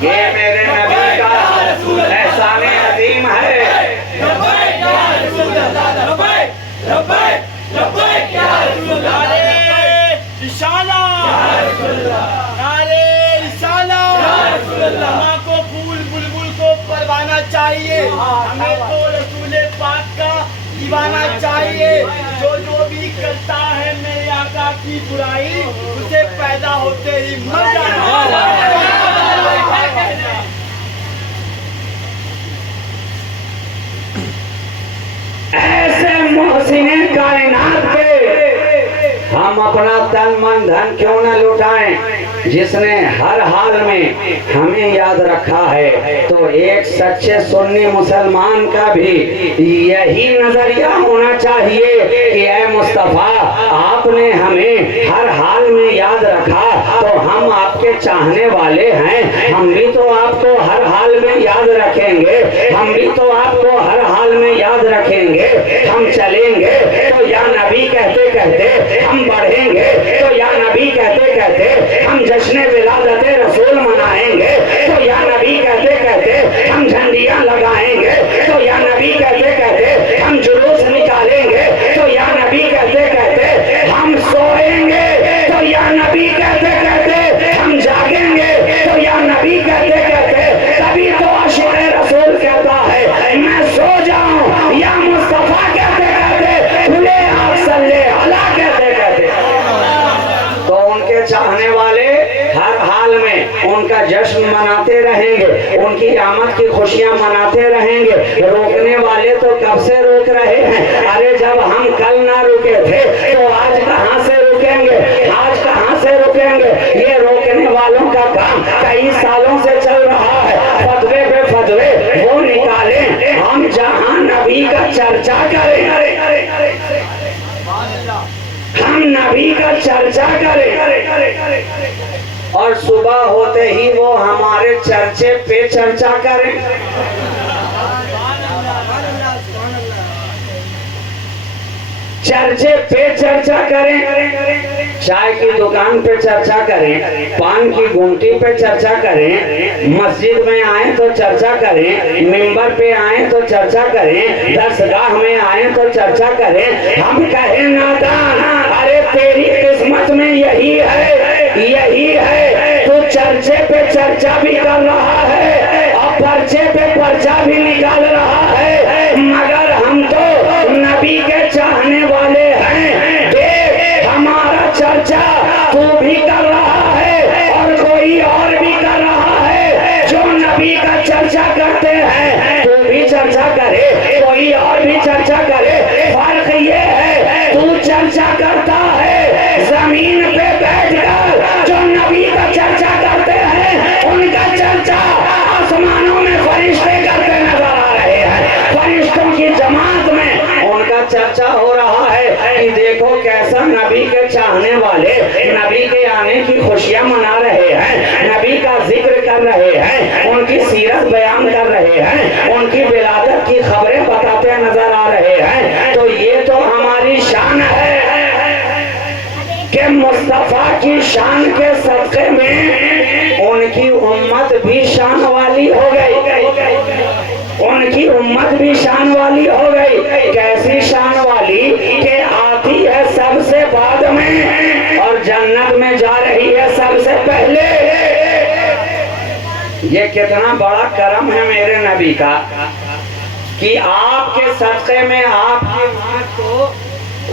ये मेरे नबी का एहसान अजीम है। माँ को फूल बुलबुल को परवाना चाहिए, हमें तो रसूल पाक का दीवाना चाहिए। जो भी करता है मेरे आका की बुराई, उसे पैदा होते ही मर जाना। ऐसे मोहसिने कायनात पे हम अपना तन मन धन क्यों न लुटाएं, जिसने हर हाल में हमें याद रखा है। तो एक सच्चे सुन्नी मुसलमान का भी यही नजरिया होना चाहिए कि ऐ मुस्तफा, आपने हमें हर हाल में याद रखा तो हम आपके चाहने वाले हैं, हम भी तो आपको हर हाल में याद रखेंगे, हम भी तो आपको हर हाल में याद रखेंगे। हम चलेंगे तो या नबी कहते कहते हम बढ़ेंगे, तो या नबी कहते कहते हम जश्न विलादते रसूल मनाएंगे, तो या नबी कहते कहते हम झंडियां लगाएंगे, तो या नबी कहते कहते हम जुलूस निकालेंगे, तो या नबी कहते कहते हम सोएंगे, तो या नबी कहते कहते हम जागेंगे, तो या नबी कहते कहते तभी तो आशिक़ रसूल कहता है मैं सो जाऊं, या मुस्तफा कहते कहते खुले आँख सल्ले अला कहते कहते। तो उनके चाहने वाले हर हाल में उनका जश्न मनाते रहेंगे, उनकी आमद की खुशियां मनाते रहेंगे। रोकने वाले तो कब से रोक रहे हैं। अरे जब हम कल ना रुके थे तो आज कहां से रुकेंगे, आज कहां से रुकेंगे। ये रोकने वालों का काम कई सालों से चल रहा है। फतवे पे फतवे वो निकाले, हम जहां नबी का चर्चा करें, हम नबी का चर्चा करें और सुबह होते ही वो हमारे चर्चे पे चर्चा करें। चर्चे पे चर्चा करें, चाय की दुकान पे चर्चा करें, पान की गुमटी पे चर्चा करें, मस्जिद में आए तो चर्चा करें, मिंबर पे आए तो चर्चा करें, दरसगाह में आए तो चर्चा करें। हम कहें नादान, अरे तेरी किस्मत में यही है, यही है, तो चर्चे पे चर्चा भी कर रहा है और पर्चे पे पर्चा भी निकाल रहा है, मगर हम तो नबी के चाहने वाले हैं। देख हमारा चर्चा तू भी कर रहा है और कोई और भी कर रहा है। जो नबी का चर्चा करते हैं तू भी चर्चा करे, कोई और भी चर्चा करे। फर्क ये है तू चर्चा करता है जमीन पे बैठकर, जो नबी का चर्चा करते हैं उनका चर्चा आसमानों में फरिश्ते करते नजर आ रहे हैं। फरिश्तों की जमात में उनका चर्चा हो रहा है कि देखो कैसा नबी के चाहने वाले नबी के आने की खुशियां मना रहे हैं, नबी का जिक्र कर रहे हैं, उनकी सीरत बयान कर रहे हैं, उनकी विलादत की खबरें बताते नजर आ रहे हैं। तो ये तो हमारी शान है कि मुस्तफा की शान के सदक़े में उनकी उम्मत भी शान वाली हो गई, उनकी उम्मत भी शान वाली हो गई। कैसी शान वाली कि आती है सबसे बाद में और जन्नत में जा रही है सबसे पहले। ये कितना बड़ा करम है मेरे नबी का कि आपके सदक़े में आपकी उम्मत को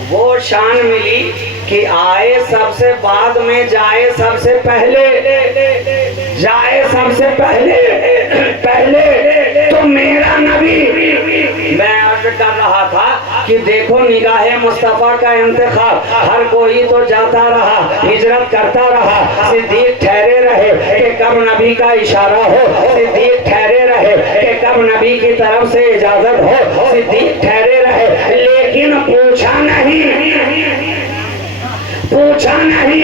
वो शान मिली कि आए सबसे बाद में, जाए सबसे पहले, जाए सबसे पहले। तो मेरा नबी, मैं अर्ज कर रहा था कि देखो निगाहे मुस्तफा का इंतखाब, हर कोई तो जाता रहा, हिजरत करता रहा, सिद्दीक ठहरे रहे कि कब नबी का इशारा हो, सिद्दीक ठहरे रहे कि कब नबी की तरफ से इजाजत हो, सिद्दीक ठहरे रहे, लेकिन पूछा नहीं, पूछा नहीं।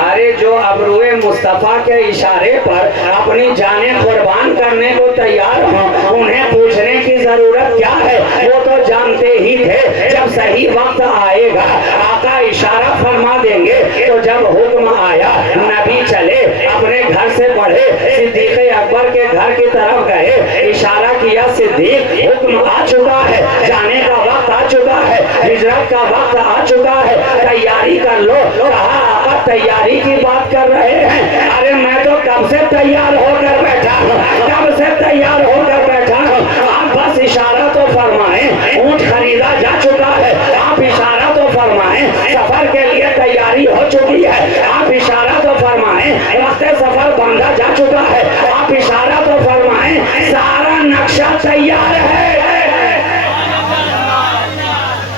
अरे जो अबरुए मुस्तफा के इशारे पर अपनी जानें कुर्बान करने को तैयार हो, उन्हें पूछने की जरूरत क्या है? वो तो जानते ही थे जब सही वक्त आएगा आका इशारा फरमा देंगे। तो जब हुक्म आया नबी चले, अपने घर से बढ़े, सिद्दीक अकबर के घर की तरफ गए, इशारा किया सिद्दीक हुक्म आ चुका है, जाने का वक्त आ चुका है, हिजरत का वक्त आ चुका है, तैयारी कर लो। कहा आका तैयारी की बात कर रहे हैं? अरे मैं तो कब से तैयार होकर बैठा हूँ, कब से तैयार होकर बैठा हूँ। आप बस इशारा तो फरमाएं, ऊंट खरीदा जा चुका है, आप इशारा तो फरमाएं, सफर के लिए तैयारी हो चुकी है, आप इशारा तो फरमाएं, वक्त सफर बांधा जा चुका है, आप इशारा तो फरमाएं, सारा नक्शा तैयार है,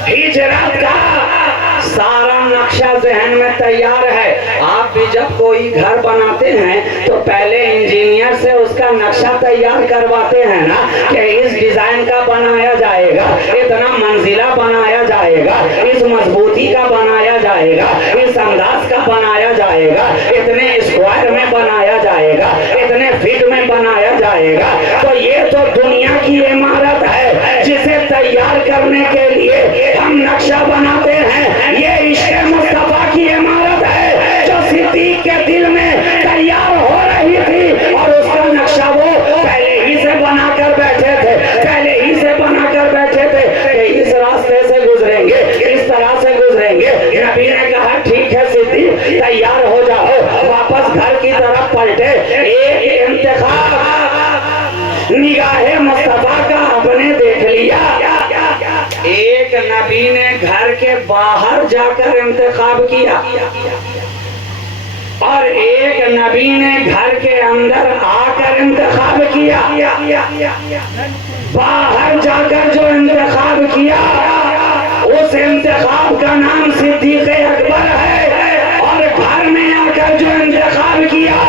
हिजरत का सारा नक्शा जहन में तैयार है। आप भी जब कोई घर बनाते हैं तो पहले इंजीनियर से उसका नक्शा तैयार करवाते हैं ना कि इस डिजाइन का बनाया जाएगा, इतना मंजिला बनाया जाएगा, इस मजबूती का बनाया जाएगा, इस अंदाज का बनाया जाएगा, इतने स्क्वायर में बनाया जाएगा, इतने फीट में बनाया जाएगा। तो ये तो दुनिया की इमारत है जिसे तैयार करने के लिए हम नक्शा बनाते हैं। ये इश्क़ मुस्तफा की इमारत है जो सिद्दीक के दिल में तैयार हो रही थी और उसका नक्शा वो पहले ही से बनाकर बैठे थे, पहले ही से बनाकर बैठे थे कि इस रास्ते से गुजरेंगे, इस तरह से गुजरेंगे। नबी ने कहा ठीक है सिद्दीक तैयार हो जाओ, वापस घर की तरफ पलटे। एक इंतखाब निगाहे मुस्तफा का आपने देख लिया, एक नबी ने घर के बाहर जाकर इंतखाब किया और एक नबी ने घर के अंदर आकर इंतखाब किया। बाहर जाकर जो इंतखाब किया उस इंतखाब का नाम सिद्दीक अकबर है और घर में आकर जो इंतखाब किया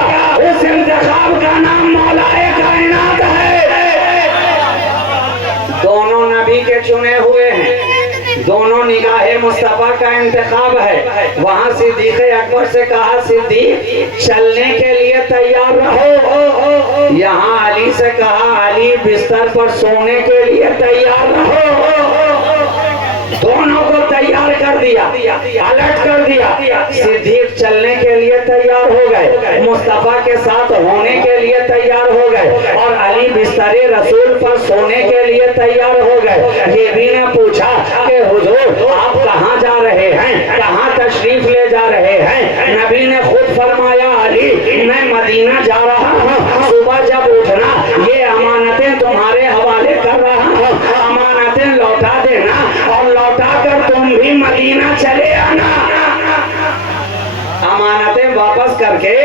उस इंतखाब का नाम मौलाए कायनात है। दोनों नबी के चुने हुए हैं, दोनों निगाहे मुस्तफा का इंतखाब है। वहां सिद्दीक अकबर से कहा सिद्दीक चलने के लिए तैयार रहो, यहाँ अली से कहा अली बिस्तर पर सोने के लिए तैयार रहो। दोनों को तैयार कर दिया, अलर्ट कर दिया। सिद्दीक चलने के लिए तैयार हो गए, मुस्तफा के साथ होने के लिए तैयार हो गए और अली बिस्तरे रसूल पर सोने के लिए तैयार हो गए। ये भी ने पूछा कि हुजूर आप कहाँ जा रहे हैं, कहाँ तशरीफ तशरीफ ले जा रहे हैं। नबी ने खुद फरमाया, अली मैं मदीना जा रहा हूँ, सुबह जब उठना ये अमानतें तुम्हारे हवाले कर रहा हूँ, अमानतें लौटा देना और लौटा कर तुम भी मदीना चले आना। अमानतें वापस करके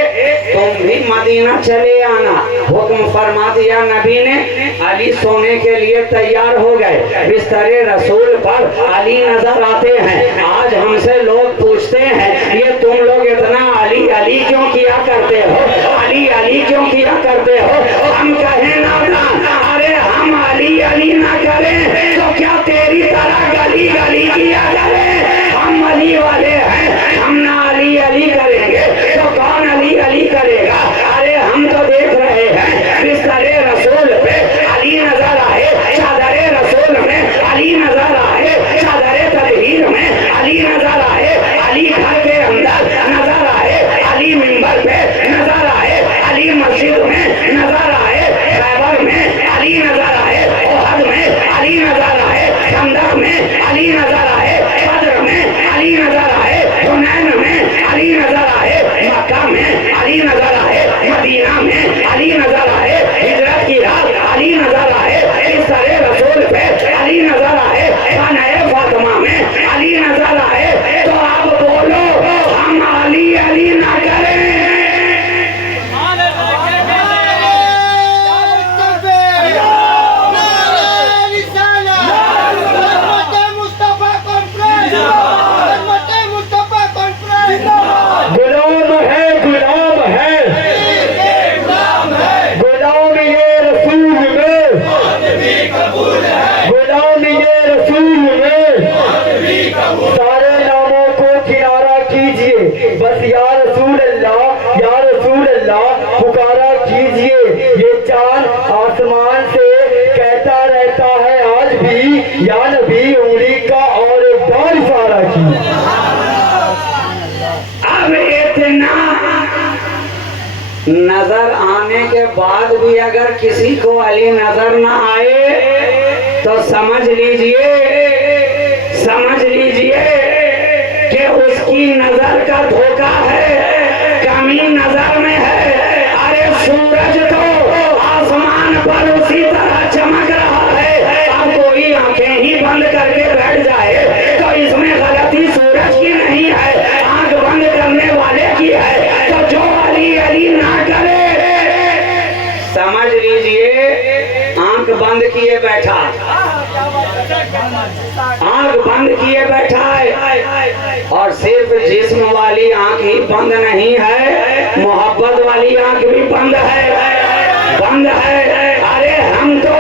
तुम भी मदीना चले आना। हुक्म फरमा दिया नबी ने। अली सोने के लिए तैयार हो गए। बिस्तरे रसूल पर अली नजर आते हैं। आज हमसे लोग पूछते हैं, ये तुम लोग इतना अली अली क्यों किया करते हो, अली अली क्यों किया करते हो? हम कहें नादान, अरे हम अली अली ना करें तो क्या तेरी तरह गली गली किया करें? हम अली वाले हैं, हम ना अली अली करेंगे तो कौन अली अली करेगा? अरे हम तो देख रहे हैं बिस्तरे रसूल पे अली नजर आए, चादरे रसूल में अली नजर आए, चादरे तदहीर में अली नजर आए, अली घर के अंदर नजर आए, अली मिंबर पे नजर आए, अली मस्जिद में नजर आए, खैबर में अली नजर आए, ओहद में अली नजर आए, खंदक में अली नजर आए, बद्र में अली नजर आए, हुनैन में अली नजर आए, मक्का में अली नजर आए, मदीना में अली नजर आए, हिजरत की रात अली नजर आए, इस तरह रसूल पे अली नजर आए, खाने फातिमा में अली नजर आए। तो आप बोलो हम अली अली ना करें? नजर आने के बाद भी अगर किसी को अली नजर ना आए तो समझ लीजिए कि उसकी नजर का धोखा है, कमी नजर में है। अरे सूरज तो आसमान पर उसी तरह चमक रहा है। अब कोई आंखें ही बंद करके बैठ जाए तो इसमें गलती सूरज की नहीं है, आंख बंद करने वाले की है। तो जो अली अली ना करे, समझ लीजिए आंख बंद किए बैठा, आंख बंद किए बैठा है। और सिर्फ जिस्म वाली आंख ही बंद नहीं है, मोहब्बत वाली आंख भी बंद है, बंद है। अरे हम तो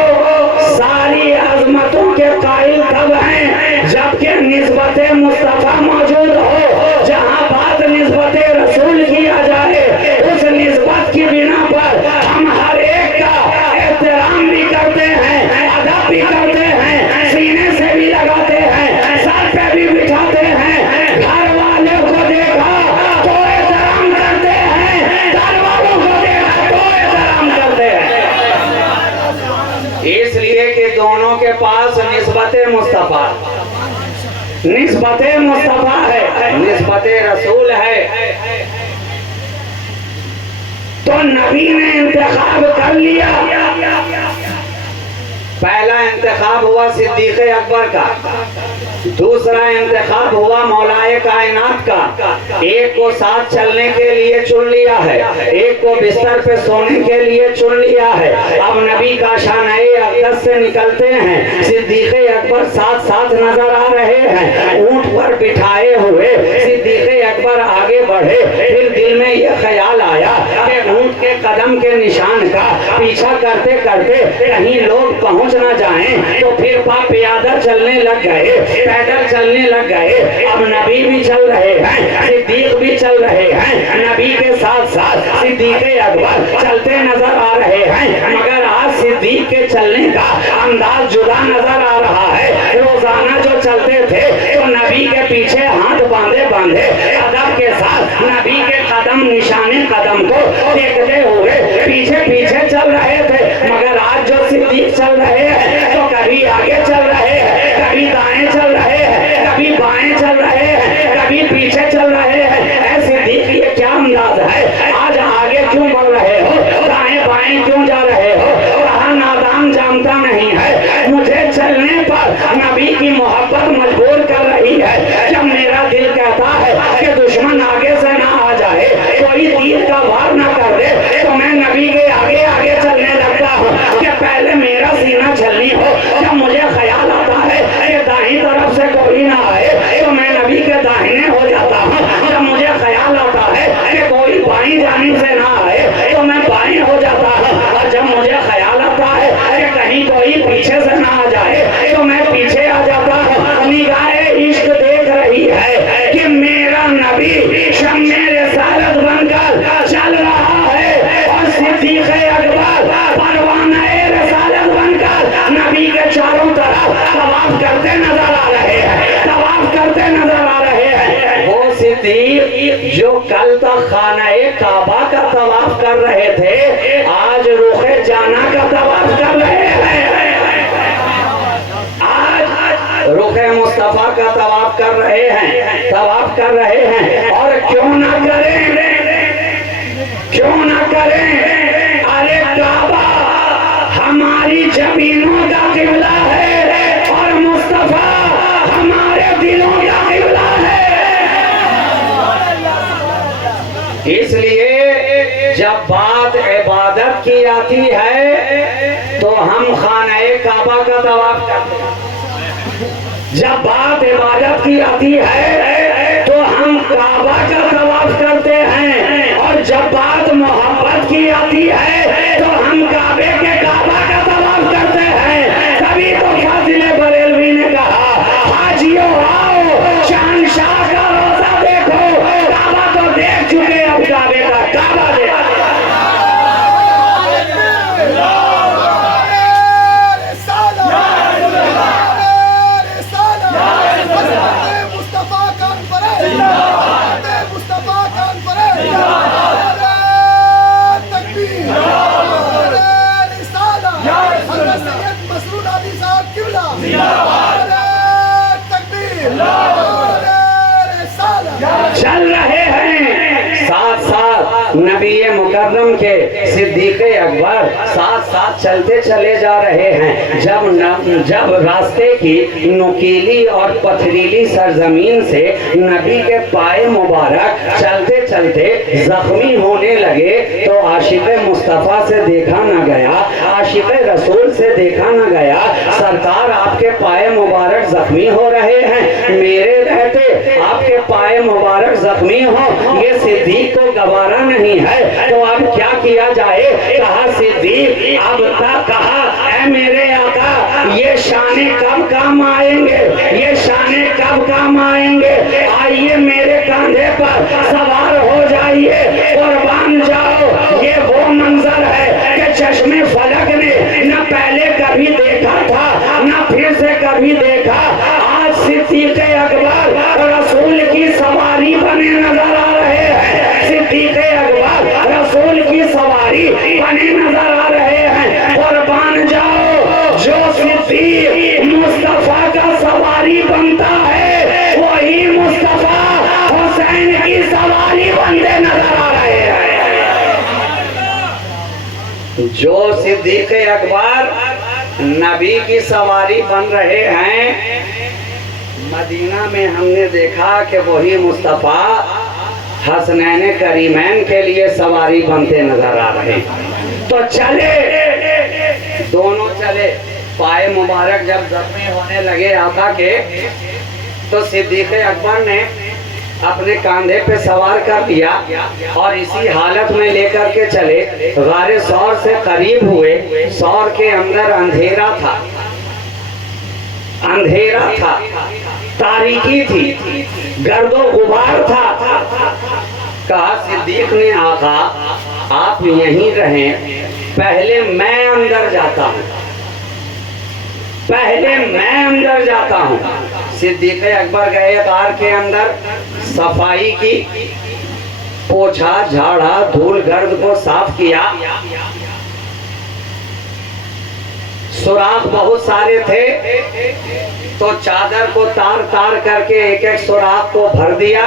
सारी अजमतों के कायल तब हैं जबकि निस्बत मुस्तफा मौजूद हो। जहां बात निस्बत रसूल किया जाए, उस निस्बत की बिना पर हम हर एक का एहतराम भी करते हैं, अदब भी करते हैं, सीने से भी लगाते हैं, सर पे भी बिठाते हैं। घर वालों को देखा तो एहतराम करते हैं, घर वालों को देखा तो एहतराम करते हैं। इसलिए कि दोनों के पास निस्बत मुस्तफा है, निस्बत रसूल है। तो नबी ने इंतखाब कर लिया। पहला इंतखाब हुआ सिद्दीक़ अकबर का, दूसरा इंतखाब हुआ मौलाए कायनात का। एक को साथ चलने के लिए चुन लिया है, एक को बिस्तर पे सोने के लिए चुन लिया है। अब नबी का शान-ए अक़दस से निकलते हैं, सिद्दीक़ अकबर साथ साथ नजर आ रहे हैं, ऊंट पर बिठाए हुए सिद्दीक़ अकबर आगे बढ़े। फिर दिल में यह ख्याल आया कि ऊंट के कदम के निशान का पीछा करते करते कहीं लोग पहुंच ना जाएं, तो फिर प्यादल चलने लग गए, पैदल चलने लग गए। अब नबी भी चल रहे हैं, सिद्दीक भी चल रहे हैं, नबी के साथ साथ सिद्दीक अकबर चलते नजर आ रहे हैं। मगर आज सिद्दीक के चलने का अंदाज जुदा नजर आ रहा है। रोजाना जो चलते थे तो नबी के पीछे हाथ बांधे बांधे अदब के साथ नबी के कदम निशाने कदम को देखते हुए पीछे पीछे चल रहे थे। मगर आज जो सिद्दीक चल रहे हैं तो कभी आगे चल रहे हैं, कभी दाएं चल रहे हैं, कभी बाएं चल रहे हैं, कभी पीछे चल रहे कल तक खाना-ए काबा का तवाफ कर रहे थे, आज रुखे जाना का तवाफ कर रहे हैं। आज रुखे मुस्तफा का तवाफ कर रहे हैं, तवाफ कर रहे हैं। और क्यों ना करें, क्यों ना करें? अरे काबा हमारी जमीनों का किबला है और मुस्तफा हमारे दिलों का किबला है। इसलिए जब बात इबादत की आती है तो हम खाना-ए काबा का तवाफ करते हैं। जब बात इबादत की आती है तो हम काबा का तवाफ करते हैं, और जब बात मोहब्बत की आती है तो हम काबे के काबा का तवाफ करते हैं। तभी तो फाजिल बरेलवी ने कहा, हाजियों आओ चांद शाह का रोजा देखो, काबा तो देख चुके, अब काबे का काबा देखो। चल रहे हैं साथ साथ नबी मुकर्रम के सिद्दीक़ अकबर साथ साथ चलते चले जा रहे हैं। जब रास्ते की नुकीली और पथरीली सरजमीन से नबी के पाए मुबारक चलते चलते जख्मी होने लगे तो आशिक़ मुस्तफ़ा से देखा न गया, आशिक़ रसूल से देखा न गया। सरकार आपके पाए मुबारक जख्मी हो रहे हैं, मेरे रहते आपके पाए मुबारक जख्मी हो, ये सिद्दीक को गवारा नहीं है, तो अब क्या किया जाए? कहा सिद्दीक, अब तक कहा ऐ मेरे आका, ये शाने कब काम आएंगे, ये शाने कब काम आएंगे? आइए मेरे कंधे पर सवार हो जाइए, कुर्बान जाओ। ये वो मंजर है कि चश्मे फलक ने न पहले कभी देखा था न फिर से कभी देखा। आज सिद्दीक़ अकबर रसूल की सवारी बने नजर आ रहे हैं, सिद्दीक़ अकबर रसूल की सवारी बने नजर आ रहे हैं। कुर्बान जाओ, जो सिद्दीक मुस्तफा का सवारी बनता है वही मुस्तफा हुसैन की सवारी बनते नजर आ रहे हैं। जो सिद्दीक़ अकबर नबी की सवारी बन रहे हैं, मदीना में हमने देखा कि वही मुस्तफ़ा हसनैन करीमैन के लिए सवारी बनते नजर आ रहे हैं। तो चले, दोनों चले। पाए मुबारक जब जख्मी होने लगे आका के, तो सिद्दीक़ अकबर ने अपने कांधे पे सवार कर लिया और इसी हालत में लेकर के चले। गारे सौर से करीब हुए, सौर के अंदर अंधेरा था, अंधेरा था, तारीकी थी, गर्दो गुबार था। कहा सिद्दीक ने, आका आप यहीं रहें, पहले मैं अंदर जाता हूँ, पहले मैं अंदर जाता हूँ। सिद्दीक़ अकबर गए गार के अंदर, सफाई की, पोछा झाड़ा, धूल गर्द को साफ किया। सुराख बहुत सारे थे तो चादर को तार तार करके एक एक सुराख को भर दिया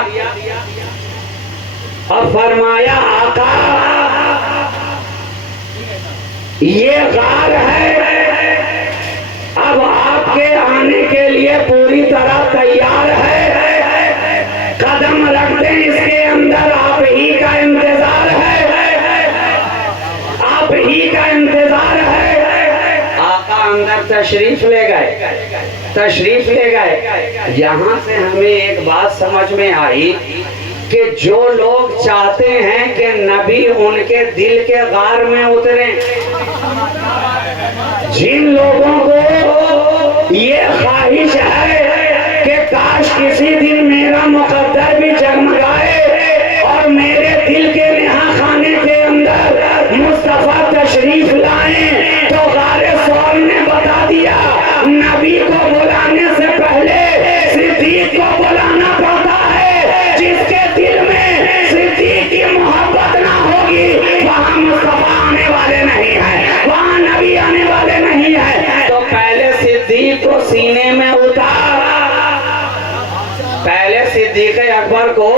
और फरमाया, आका ये गार है, अब आपके आने के लिए पूरी तरह तैयार है, कदम रख दें इसके अंदर, आप ही का इंतजार है, आप ही का इंतजार है। आका अंदर तशरीफ ले गए, तशरीफ ले गए। यहाँ से हमें एक बात समझ में आई कि जो लोग चाहते हैं कि नबी उनके दिल के गार में उतरे, जिन लोगों को ये ख्वाहिश है कि काश किसी दिन मेरा मुकद्दर भी जगमगाए और मेरे दिल के नेहा खाने के अंदर मुस्तफा तशरीफ लाएं, तो गारे सौर ने बता दिया, नबी को बुलाने से पहले सिद्दीक को बुलाना पड़ता है। जिसके दिल में सिद्दीक अकबर को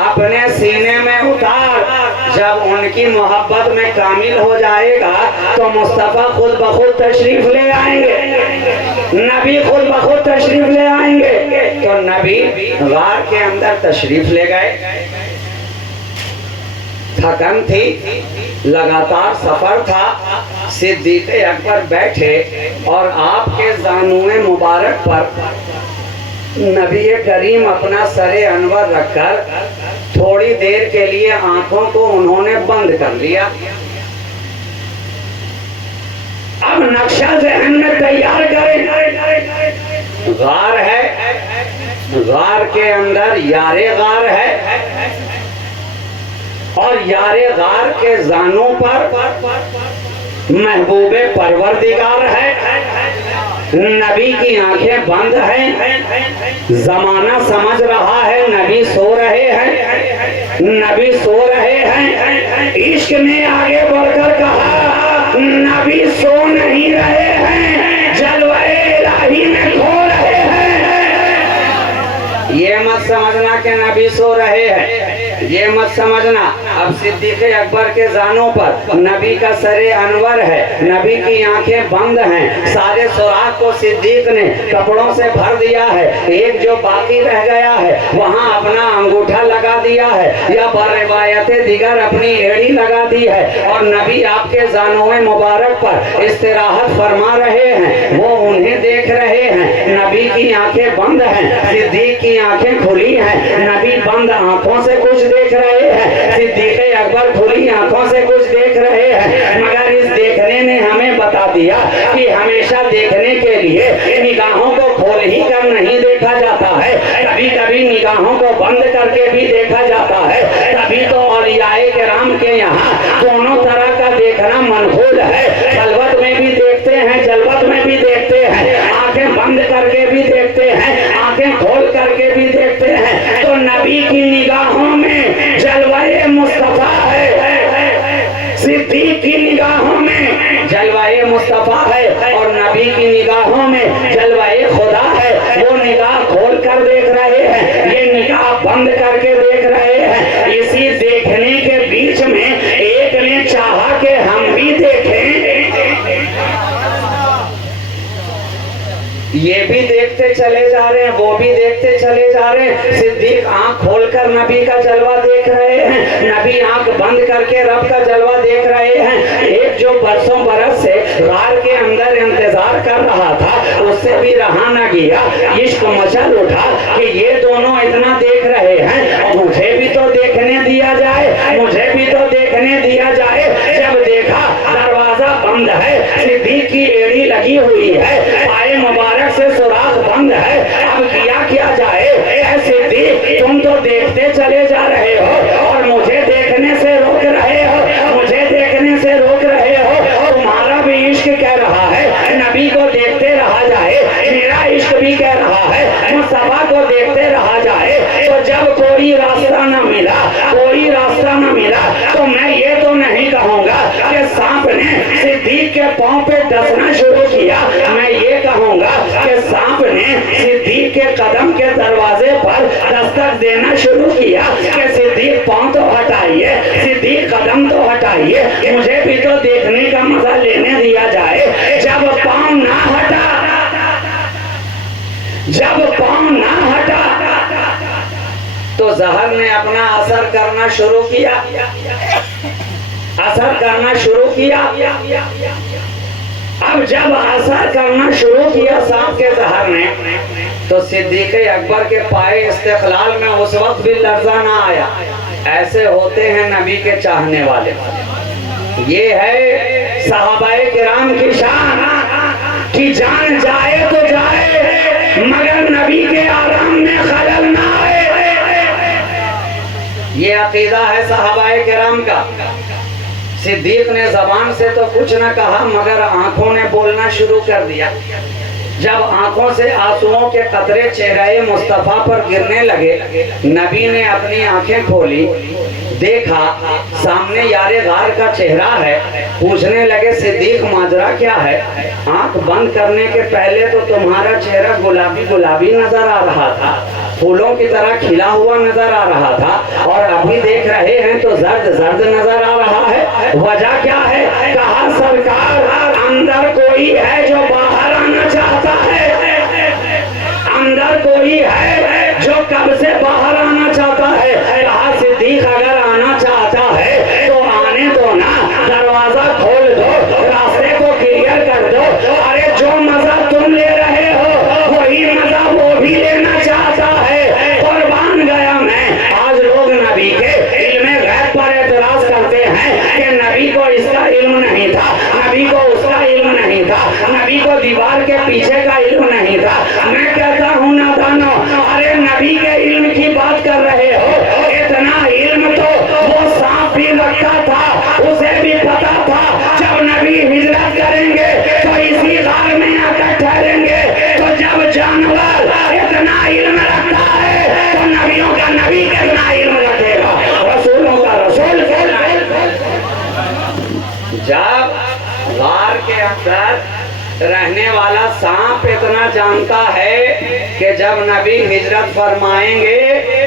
अपने सीने में उतार। जब उनकी मोहब्बत में कामिल हो जाएगा तो मुस्तफा खुद ब खुद तशरीफ ले आएंगे, नबी खुद ब खुद तशरीफ ले आएंगे। तो नबी गार के अंदर तशरीफ ले गए। थकन थी, लगातार सफर था। सिद्दीक अकबर बैठे और आपके जानुए मुबारक पर नबी करीम अपना सरे अनवर रखकर थोड़ी देर के लिए आंखों को उन्होंने बंद कर लिया। अब नक्शा ज़हन में तैयार करें। गार है, गार के अंदर यारे गार है और यारे गार के जानों पर महबूबे परवरदिगार है। नबी की आंखें बंद हैं, जमाना समझ रहा है नबी सो रहे हैं, नबी सो रहे हैं। इश्क ने आगे बढ़कर कहा नबी सो नहीं रहे हैं, जलवाए इलाही में खो रहे हैं। ये मत समझना कि नबी सो रहे हैं, ये मत समझना। अब सिद्दीक अकबर के जानों पर नबी का सरे अनवर है, नबी की आंखें बंद हैं, सारे सुराख को सिद्दीक ने कपड़ों से भर दिया है। एक जो बाकी रह गया है वहां अपना अंगूठा लगा दिया है या बरिवायते दिगर अपनी एड़ी लगा दी है और नबी आपके जानों मुबारक पर इस्तिराहत फरमा रहे हैं। वो उन्हें देख रहे हैं, नबी की आंखें बंद हैं, सिद्दीक की आंखें खुली हैं। नबी बंद आंखों से कुछ देख रहे हैं, सिद्दीक अकबर खुली आंखों से कुछ देख रहे हैं। मगर इस देखने ने हमें बता दिया कि हमेशा देखने के लिए निगाहों को खोल ही कर नहीं देखा जाता है, कभी कभी निगाहों को बंद करके भी देखा जाता है। तभी तो औलियाए किराम के यहाँ दोनों तरह का देखना मनहूल है। खलवत में भी देखते हैं, जलवत में भी देखते हैं, आंखें बंद करके भी देखते हैं, आंखें खोल करके भी देखते हैं। तो नबी की निगाहों में जलवाए मुस्तफा है, सिद्दीक की निगाहों में जलवाए मुस्तफा है और नबी की निगाहों में जलवाए खुदा है। वो निगाह खोल कर देख रहे हैं, ये निगाह बंद करके देख रहे हैं। इसी देखने के बीच में एक ने चाहा कि हम भी देखें, ये भी देखते चले जा रहे हैं, वो भी देखते चले जा रहे हैं। सिद्दीक आंख खोलकर नबी का जलवा देख रहे हैं, नबी आंख बंद करके रब का जलवा देख रहे हैं। एक जो बरसों बरस से गार के अंदर इंतजार कर रहा था उससे भी रहा न गया, इश्क मचल उठा कि ये दोनों इतना देख रहे हैं और मुझे भी तो देखने दिया जाए, मुझे भी तो देखने दिया जाए। जब देखा दरवाजा बंद है, सिद्दीक की एड़ी लगी हुई है, पाए मुबारक से सुराख बंद है। अब किया क्या जाए? सिद्दीक तुम तो देखते चले जा रहे हो और मुझे देखने से रोक रहे हो, मुझे देखने से रोक रहे हो। तुम्हारा भी इश्क कह रहा है नबी को देखते रहा जाए, मेरा इश्क भी कह रहा है मुस्तफा को देखते रहा जाए। तो जब कोई रास्ता न मिला, कोई रास्ता न मिला, तो मैं ये तो नहीं कहूँगा कि सांप ने सिद्दीक के पांव पे डसना शुरू किया, मैं ये कहूँगा कि सांप ने सिद्दीक के कदम के दरवाजे पर दस्तक देना शुरू किया कि सिद्दीक पांव तो हटाइए, सिद्दीक कदम तो हटाइए, मुझे भी तो देखने का मजा लेने दिया जाए। जब पांव ना हटा, जब पांव ना हटा तो जहर ने अपना असर करना शुरू किया, असर करना शुरू किया। अब जब असर करना शुरू किया सांप के जहर ने, तो सिद्दीक अकबर के पाए इस्तिक़लाल में उस वक्त भी लर्जा ना आया। ऐसे होते हैं नबी के चाहने वाले। ये है सहाबाए किराम की शान कि जान जाए तो जाए मगर नबी के आराम में खलल ना आए। ये अकीदा है सहाबाए किराम का। सिद्दीक ने जबान से तो कुछ न कहा मगर आंखों ने बोलना शुरू कर दिया। जब आंखों से आंसुओं के कतरे चेहरे मुस्तफा पर गिरने लगे, नबी ने अपनी आंखें खोली, देखा सामने यारे गार का चेहरा है। पूछने लगे सिद्दीक माजरा क्या है? आंख बंद करने के पहले तो तुम्हारा चेहरा गुलाबी गुलाबी नजर आ रहा था, फूलों की तरह खिला हुआ नजर आ रहा था, और अभी देख रहे हैं तो जर्द जर्द नजर आ रहा है। वजह क्या है? कहा सरकार अंदर कोई है जो बाहर आना चाहता है, अंदर कोई है जो कब से बाहर आना चाहता है। कहा सिद्दीक अगर आना चाहता है तो आने दो ना, दरवाजा खोल दो, रास्ते को क्लियर कर दो। अरे जो मजा तुम ले रहे हो वही मजा वो भी लेना चाहता है। कुर्बान गया मैं। आज लोग नबी के इल्म गैब पर एतराज करते हैं कि नबी को इसका इल्म नहीं था, नबी को उसका इल्म नहीं था, नबी को दीवार के पीछे का इल्म नहीं था। मैं कहता हूँ नादानो, अरे नबी के इल्म की बात कर रहे हो, इतना इल्म तो वो सांप भी रखता था, उसे भी पता था जब नबी हिजरत करेंगे तो इसी गार में आकर ठहरेंगे। तो जब जानवर इतना इल्म रखता है तो नबियों का नबी कितना इल्म रखेगा, रसूलों का रसूल। जब गार के अंदर रहने वाला सांप इतना जानता है कि जब नबी हिजरत फरमाएंगे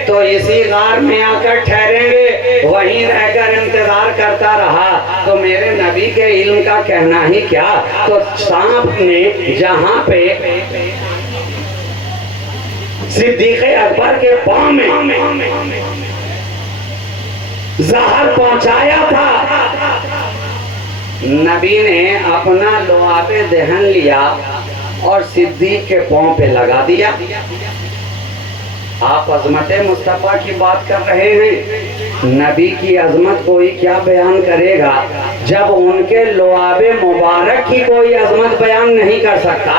तो इसी गार में आकर ठहरेंगे, वहीं रहकर इंतजार करता रहा, तो मेरे नबी के इल्म का कहना ही क्या। तो सांप ने जहां पे सिद्दीक अकबर के पांव में जहर पहुंचाया था, नबी ने अपना लुआबे दहन लिया और सिद्दीक के पांव पे लगा दिया। आप अजमत मुस्तफ़ा की बात कर रहे हैं, नबी की अजमत कोई क्या बयान करेगा जब उनके लुआबे मुबारक की कोई अजमत बयान नहीं कर सकता।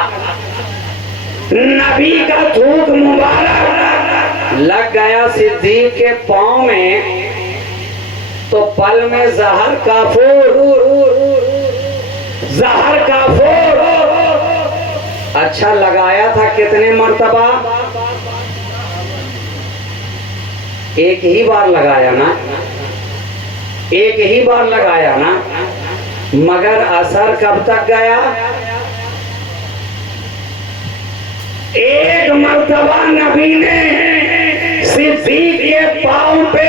नबी का थूक मुबारक लग गया सिद्दीक के पांव में तो पल में जहर काफूर अच्छा लगाया था। कितने मर्तबा? एक ही बार लगाया ना, एक ही बार लगाया ना, मगर असर कब तक गया? एक मर्तबा नबी ने सिद्दीक के पांव पे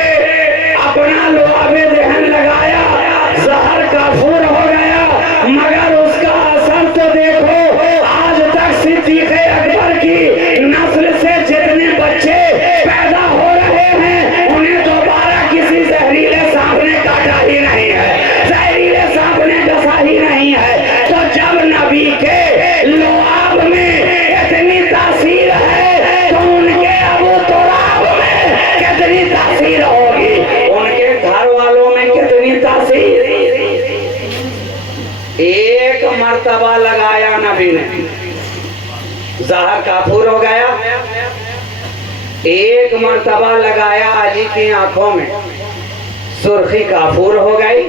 अपना लुआबे दहन लगाया, जहर काफूर हो गया, मगर उसका असर तो देखो। आज तक सिद्दीक अकबर की नस्ल से जितने बच्चे पैदा हो रहे हैं उन्हें दोबारा किसी जहरीले सांप ने काटा ही नहीं है, जहरीले सांप ने डसा ही नहीं है। तो जब नबी के लुआब में इतनी तासीर है तो उनके अबू तुराब में कितनी तासीर होगी, उनके घर वालों में कितनी तासीर। एक मर्तबा लगाया नबी ने, जहर काफूर हो गया। एक मर्तबा लगाया, अली की आंखों में सुर्खी काफूर हो गई।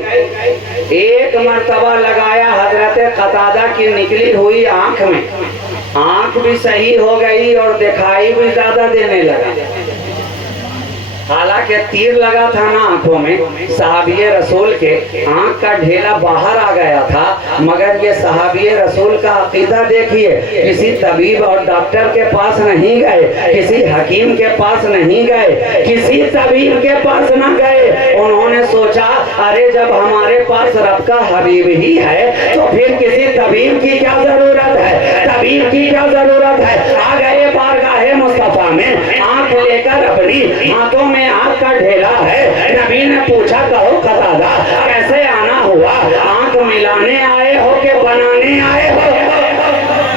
एक मर्तबा लगाया हजरत कतादा की निकली हुई आंख में, आंख भी सही हो गई और दिखाई भी ज्यादा देने लगा। हालांकि तीर लगा था ना आंखों में, सहाबिये रसूल के आंख का ढेला बाहर आ गया था, मगर ये सहाबिये रसूल का अकीदा देखिए, किसी तबीब और डॉक्टर के पास नहीं गए, किसी हकीम के पास नहीं गए, किसी तबीब के पास न गए। उन्होंने सोचा अरे जब हमारे पास रब का हबीब ही है तो फिर किसी तबीब की क्या जरूरत है, तबीब की क्या जरूरत है। आ गए बारगाहे मुस्तफा में, आंख लेकर अपनी हाथों में आंख का ढेला है। नबी ने पूछा कहो कतादा कैसे आना हुआ, आंख मिलाने आए हो कि बनाने आए हो?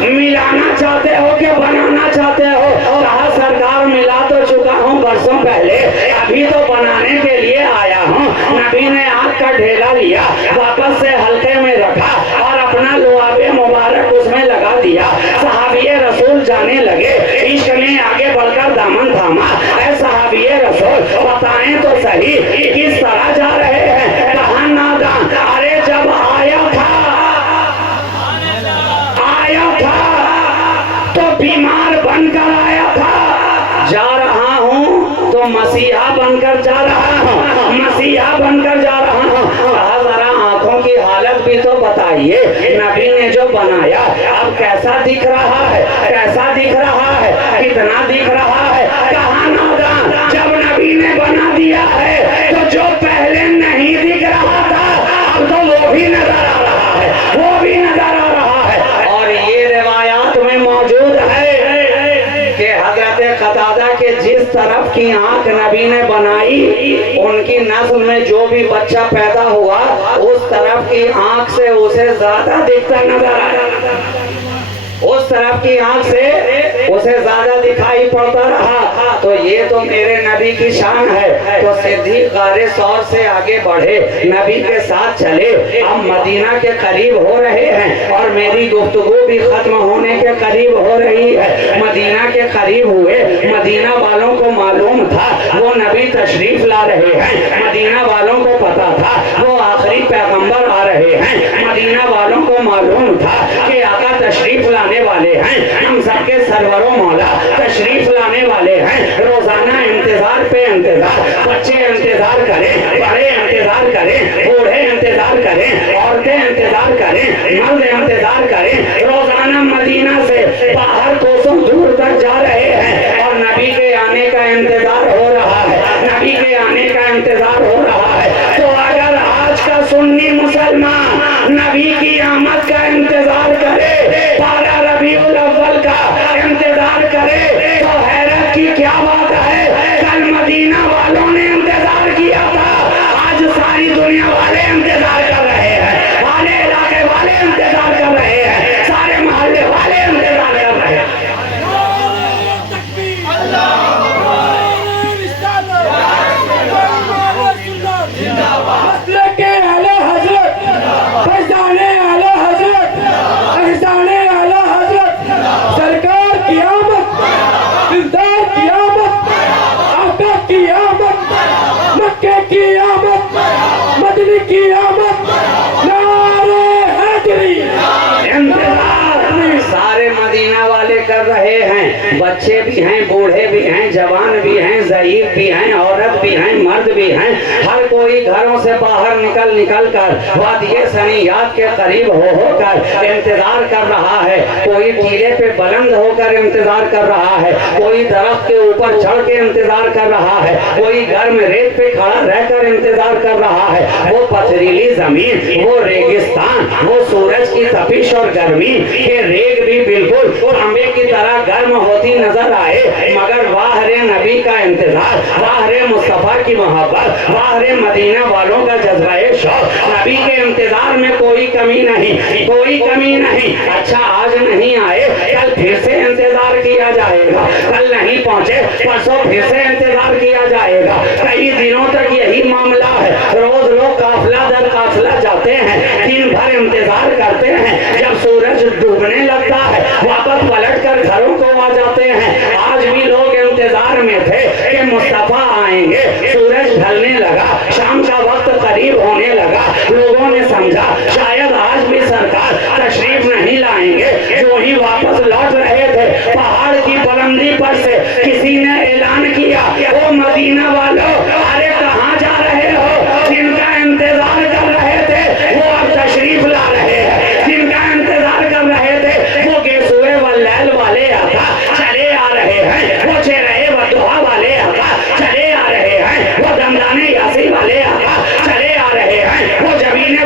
मिलाना चाहते हो कि बनाना चाहते हो? कहा सरकार मिला तो चुका हूँ बरसों पहले, अभी तो बनाने के लिए आया हूँ। नबी ने आंख का ढेला लिया, वापस से हल्के में रखा और अपना लुआबे मुबारक उसमें लगा दिया। सहाबिये रसूल जाने लगे, इश्क ने आगे बढ़कर दामन थामा। ऐ सहाबिये रसूल बताएं तो सही किस तरह जा रहे हैं? कहा नादान, अरे जब आया था तो बीमार बनकर आया था, जा रहा हूँ तो मसीहा बनकर जा रहा हूँ, मसीहा तो बताइए, नबी ने जो बनाया अब कैसा दिख रहा है, कैसा दिख रहा है, कितना दिख रहा है, कहाँ नादान, जब नबी ने बना दिया है तो जो पहले नहीं दिख रहा था अब तो वो भी नजर आ रहा है, वो भी नजर आ रहा है। और ये रिवायात में मौजूद है कि हजरत कतादा के जिस तरफ की आंख नबी ने बनाई, उनकी नस्ल में जो भी बच्चा पैदा हुआ उस तरफ की आंख से उसे ज्यादा दिखता नजर आया, उस तरफ की आंख से उसे ज्यादा दिखाई पड़ता रहा। तो ये तो मेरे नबी की शान है। तो सिद्दीक गारे सौर से आगे बढ़े, नबी के साथ चले। अब मदीना के करीब हो रहे हैं और मेरी गुफ्तगू भी खत्म होने के करीब हो रही है। मदीना के करीब हुए, मदीना वालों को मालूम था वो नबी तशरीफ ला रहे हैं, मदीना वालों को पता था वो आखिरी पैगंबर आ रहे हैं, मदीना वालों को मालूम था कि आका तशरीफ लाने वाले हैं, हम सबके सरवरों मौला तशरीफ लाने वाले हैं। रोजाना इंतजार पे इंतजार, बच्चे इंतजार करें, बड़े इंतजार करें, बूढ़े इंतजार करें, औरतें इंतजार करें, मर्द इंतजार करें। रोजाना मदीना से बाहर कोसों दूर तक जा रहे हैं और नबी के आने का इंतजार हो रहा है, नबी के आने का इंतजार हो रहा है। तो अगर आज का सुन्नी मुसलमान नबी की आमद का इंतजार करे, 12 रबीउल अव्वल का इंतजार करे, तो हैरत की क्या बात है। कल मदीना वालों ने इंतजार किया था, आज सारी दुनिया वाले इंतजार कर रहे हैं, वाले इलाके वाले इंतजार कर रहे हैं, सारे मोहल्ले वाले इंतजार कर रहे हैं। सारे मदीना वाले कर रहे हैं, बच्चे भी हैं, बूढ़े भी हैं, जवान भी हैं, ज़ईफ भी हैं, औरत भी हैं, मर्द भी हैं। हर कोई घरों से बाहर निकल कर वादिये सनियात के करीब होकर इंतजार कर रहा है। कोई टीले पे बुलंद होकर इंतजार कर रहा है, कोई दरख्त के ऊपर चढ़ के इंतजार कर रहा है, कोई गर्म रेत पे खड़ा रहकर इंतजार कर रहा है। वो पथरीली जमीन, वो रेगिस्तान, वो सूरज की तपिश और गर्मी के रेग भी बिल्कुल तांबे की तरह गर्म होती नजर आए, मगर वाह रे नबी का इंतजार, वाह रे मुस्तफा की मोहब्बत, वाह रे मदीना वालों का जज्बाए शौक। नबी के इंतजार में कोई कमी नहीं, कोई कमी नहीं। अच्छा आज नहीं आए, कल फिर से इंतजार किया जाएगा, कल नहीं पहुंचे परसों फिर से इंतजार किया जाएगा। कई दिनों तक यही मामला है। रोज लोग काफिला दर काफिला जाते हैं, दिन भर इंतजार करते हैं, जब सूरज डूबने लगता है वापस पलट कर घरों को आ जाते हैं। आज भी लोग इंतजार में थे कि मुस्तफा आएंगे। सूरज ढलने लगा, शाम का वक्त करीब होने लगा, लोगों ने समझा शायद आज भी सरकार तशरीफ नहीं लाएंगे। जो ही वापस लौट रहे थे, पहाड़ की बुलंदी पर से किसी ने ऐलान किया, ओ मदीना वालों, अरे कहाँ जा रहे हो? जिनका इंतजार कर रहे थे वो अब तशरीफ ला रहे हैं, जिनका इंतजार कर रहे थे वो गेसुए वल्लैल वाले आका चले आ रहे हैं, वो चेहरे वदुहा वाले आका चले आ रहे हैं, वो दमदाने यासी वाले आका चले आ रहे हैं, वो जबीने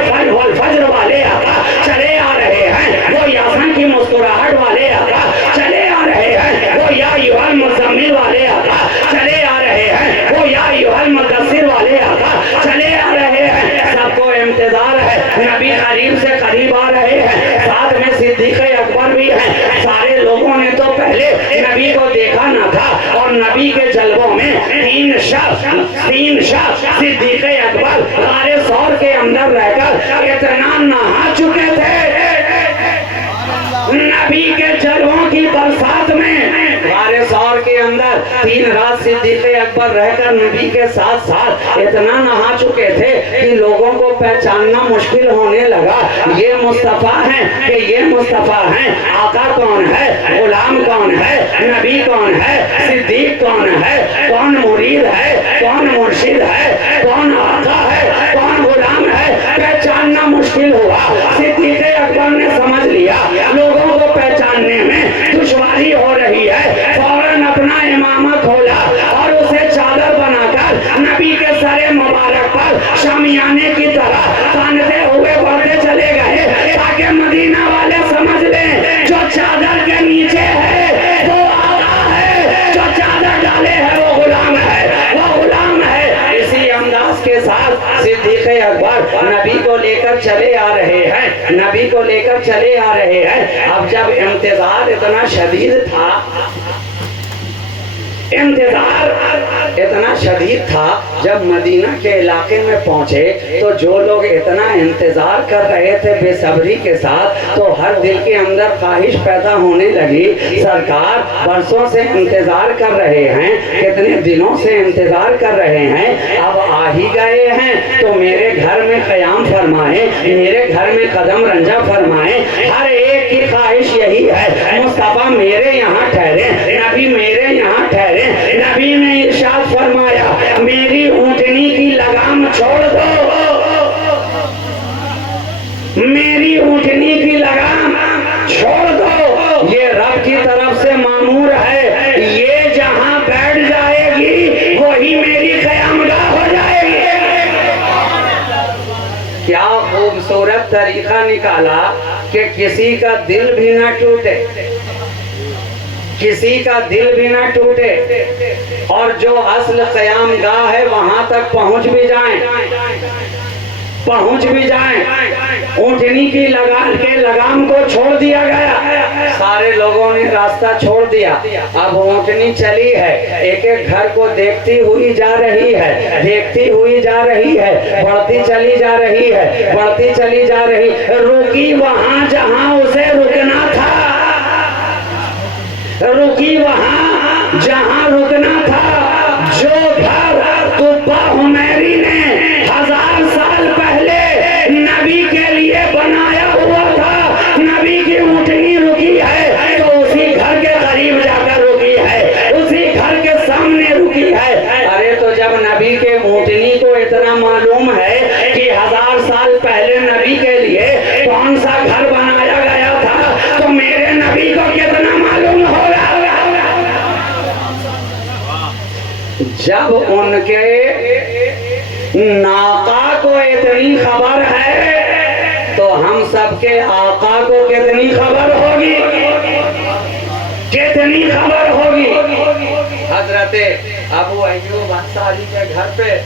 फजर वाले आका चले आ रहे हैं, वो यासन की मुस्कुराहट वाले आका चले आ रहे हैं, वो या युहल मुज़म्मिल वाले आका चले आ रहे हैं, वो या युहल मुदस्सिर वाले आका चले आ रहे हैं। सबको इंतजार है, नबी करीब से करीब आ रहे हैं, साथ में सिद्दीक अकबर भी हैं। सारे लोगों ने तो पहले नबी को देखा न था और नबी के जलवों में तीन शख्स सिद्दीक अकबर गारे सौर के अंदर रहकर इतना नहा चुके थे, नबी के जलवों की बरसात में गारे सौर के अंदर 3 रात सिद्दीक अकबर रहकर नबी के साथ साथ इतना नहा चुके थे कि लोगों को पहचानना मुश्किल होने लगा। ये मुस्तफा हैं कि ये मुस्तफा हैं? आका कौन है, गुलाम कौन है, नबी कौन है, सिद्दीक कौन है, कौन मुरीद है, कौन मुर्शिद है, कौन आका है, कौन गुलाम है, पहचानना मुश्किल मुश्किल हुआ। सिद्दीक़ अकबर ने समझ लिया लोगों को पहचानने में दुश्वारी हो रही है, फौरन अपना इमामा खोला और उसे चादर बनाकर नबी के सरे मुबारक पर शामियाने की तरह तानते हुए बढ़ते चले गए, ताकि मदीना वाले समझ लें जो चादर के नीचे है वो आका है, जो चादर डाले है वो गुलाम है, वो गुलाम है। इसी अंदाज के साथ सिद्दीक़ अकबर नबी को लेकर चले आ रहे हैं, नबी को लेकर चले आ रहे हैं। अब जब इंतजार इतना शदीद था, इंतजार इतना शदीद था, जब मदीना के इलाके में पहुंचे तो जो लोग इतना इंतजार कर रहे थे बेसब्री के साथ, तो हर दिल के अंदर ख्वाहिश पैदा होने लगी, सरकार बरसों से इंतजार कर रहे हैं, कितने दिनों से इंतजार कर रहे हैं, अब आ ही गए हैं तो मेरे घर में क़याम फरमाए, मेरे घर में कदम रंजा फरमाए। हर एक की ख्वाहिश यही है मुस्तफा मेरे यहाँ ठहरे, नबी मेरे यहाँ ठहरे। नबी ने इरशाद फरमाया मेरी ऊँटनी की लगाम छोड़ दो, मेरी ऊँटनी की लगाम छोड़ दो, ये रब की तरफ से मामूर है, ये जहां बैठ जाएगी वही मेरी क़यामगाह हो जाएगी। क्या खूबसूरत तरीका निकाला कि किसी का दिल भी ना टूटे, किसी का दिल भी ना टूटे, और जो असल क़यामगाह है वहां तक पहुंच भी जाएं, पहुंच भी जाएं। ऊँटनी की लगाम को छोड़ दिया गया, सारे लोगों ने रास्ता छोड़ दिया। अब ऊँटनी चली है, एक एक घर को देखती हुई जा रही है, देखती हुई जा रही है, बढ़ती चली जा रही है, बढ़ती चली जा रही, रुकी वहां जहां उसे रुकना था, रुकी वहां जहां रुकना था। जो घर कुब्बा हुमैरी ने 1000 साल पहले नबी के लिए बनाया हुआ था, नबी की ऊँटनी रुकी है तो उसी घर के करीब जाकर रुकी है, उसी घर के सामने रुकी है। अरे तो जब नबी के ऊँटनी को इतना मालूम है कि 1000 साल पहले नबी के लिए कौन सा घर बनाया गया था, तो मेरे नबी को कितना मालूम होगा। जब उनके नाका को इतनी खबर है तो हम सबके आका को कितनी खबर होगी, कितनी खबर होगी। हजरत अबू अय्यूब अंसारी के घर पे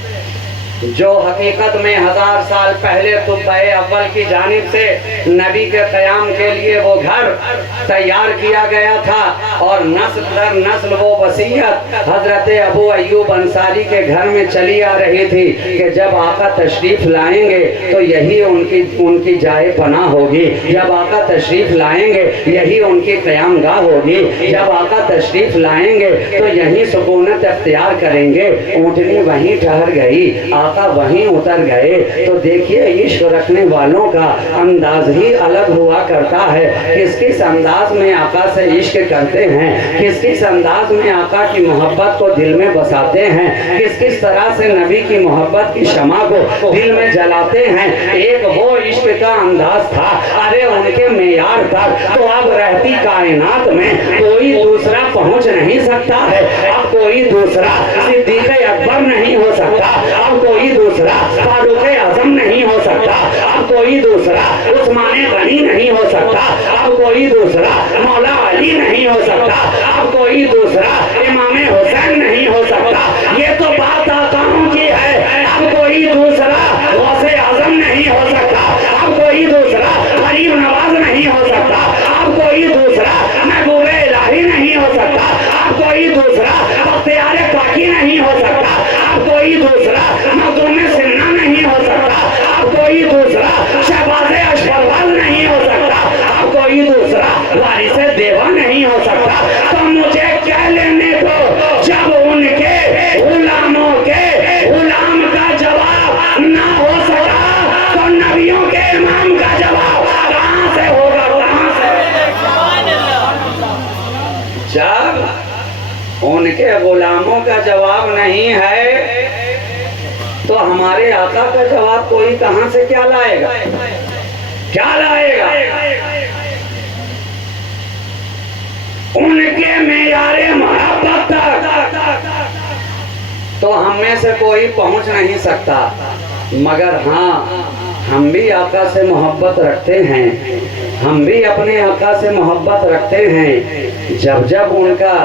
जो हकीकत में 1000 साल पहले तुब्बे अव्वल की जानिब से नबी के क़याम के लिए वो घर तैयार किया गया था, और नस्ल दर नस्ल वो वसीयत हजरत अबू अय्यूब अंसारी के घर में चली आ रही थी कि जब आका तशरीफ लाएंगे तो यही उनकी जाए पनाह होगी, जब आका तशरीफ लाएंगे यही उनकी क़यामगाह होगी, जब आका तशरीफ लाएंगे तो यही सुकूनत अख्तियार करेंगे। ऊँटनी वहीं ठहर गई, आका वहीं उतर गए। तो देखिए इश्क रखने वालों का अंदाज ही अलग हुआ करता है, किस किस अंदाज में आका से इश्क करते हैं, किस किस अंदाज में आका की मोहब्बत को दिल में बसाते हैं, किस किस तरह से नबी की मोहब्बत की शमा को दिल में जलाते हैं। एक वो इश्क का अंदाज था, अरे उनके मेयार तक तो अब रहती कायनात में कोई दूसरा पहुंच नहीं सकता है, अब कोई दूसरा सिद्दीक़ अकबर नहीं हो सकता, अब कोई दूसरा फारूक आज़म नहीं हो सकता, अब कोई दूसरा उस्मान गनी नहीं हो सकता, अब कोई दूसरा मौला अली नहीं हो सकता, अब कोई दूसरा इमाम हुसैन नहीं हो सकता। ये तो बात आकाओं की है, अब कोई दूसरा गौसे आज़म नहीं हो सकता, अब कोई दूसरा गरीब नवाज नहीं हो सकता, अब कोई दूसरा महबूब इलाही नहीं हो सकता, अब कोई दूसरा बख्तियार काकी नहीं हो सकता, अब कोई दूसरा मखदूम सिन्हा नहीं हो सकता, अब कोई दूसरा शहबाज अशफरवाल नहीं हो सकता, अब कोई दूसरा वारिस देवा नहीं हो सकता। तो मुझे कह लेने दो, जब उनके गुलामों के गुलाम का जवाब ना हो सका तो नबियों के इमाम का जवाब कहां से होगा, कहां से? जब उनके गुलामों का जवाब नहीं है तो हमारे आका का जवाब कोई कहां से क्या लाएगा। ख्याल आएगा। उनके मेयारे मोहब्बत तक तो हम में से कोई पहुंच नहीं सकता, मगर हाँ हम भी आका से मोहब्बत रखते हैं, हम भी अपने आका से मोहब्बत रखते हैं। जब जब उनका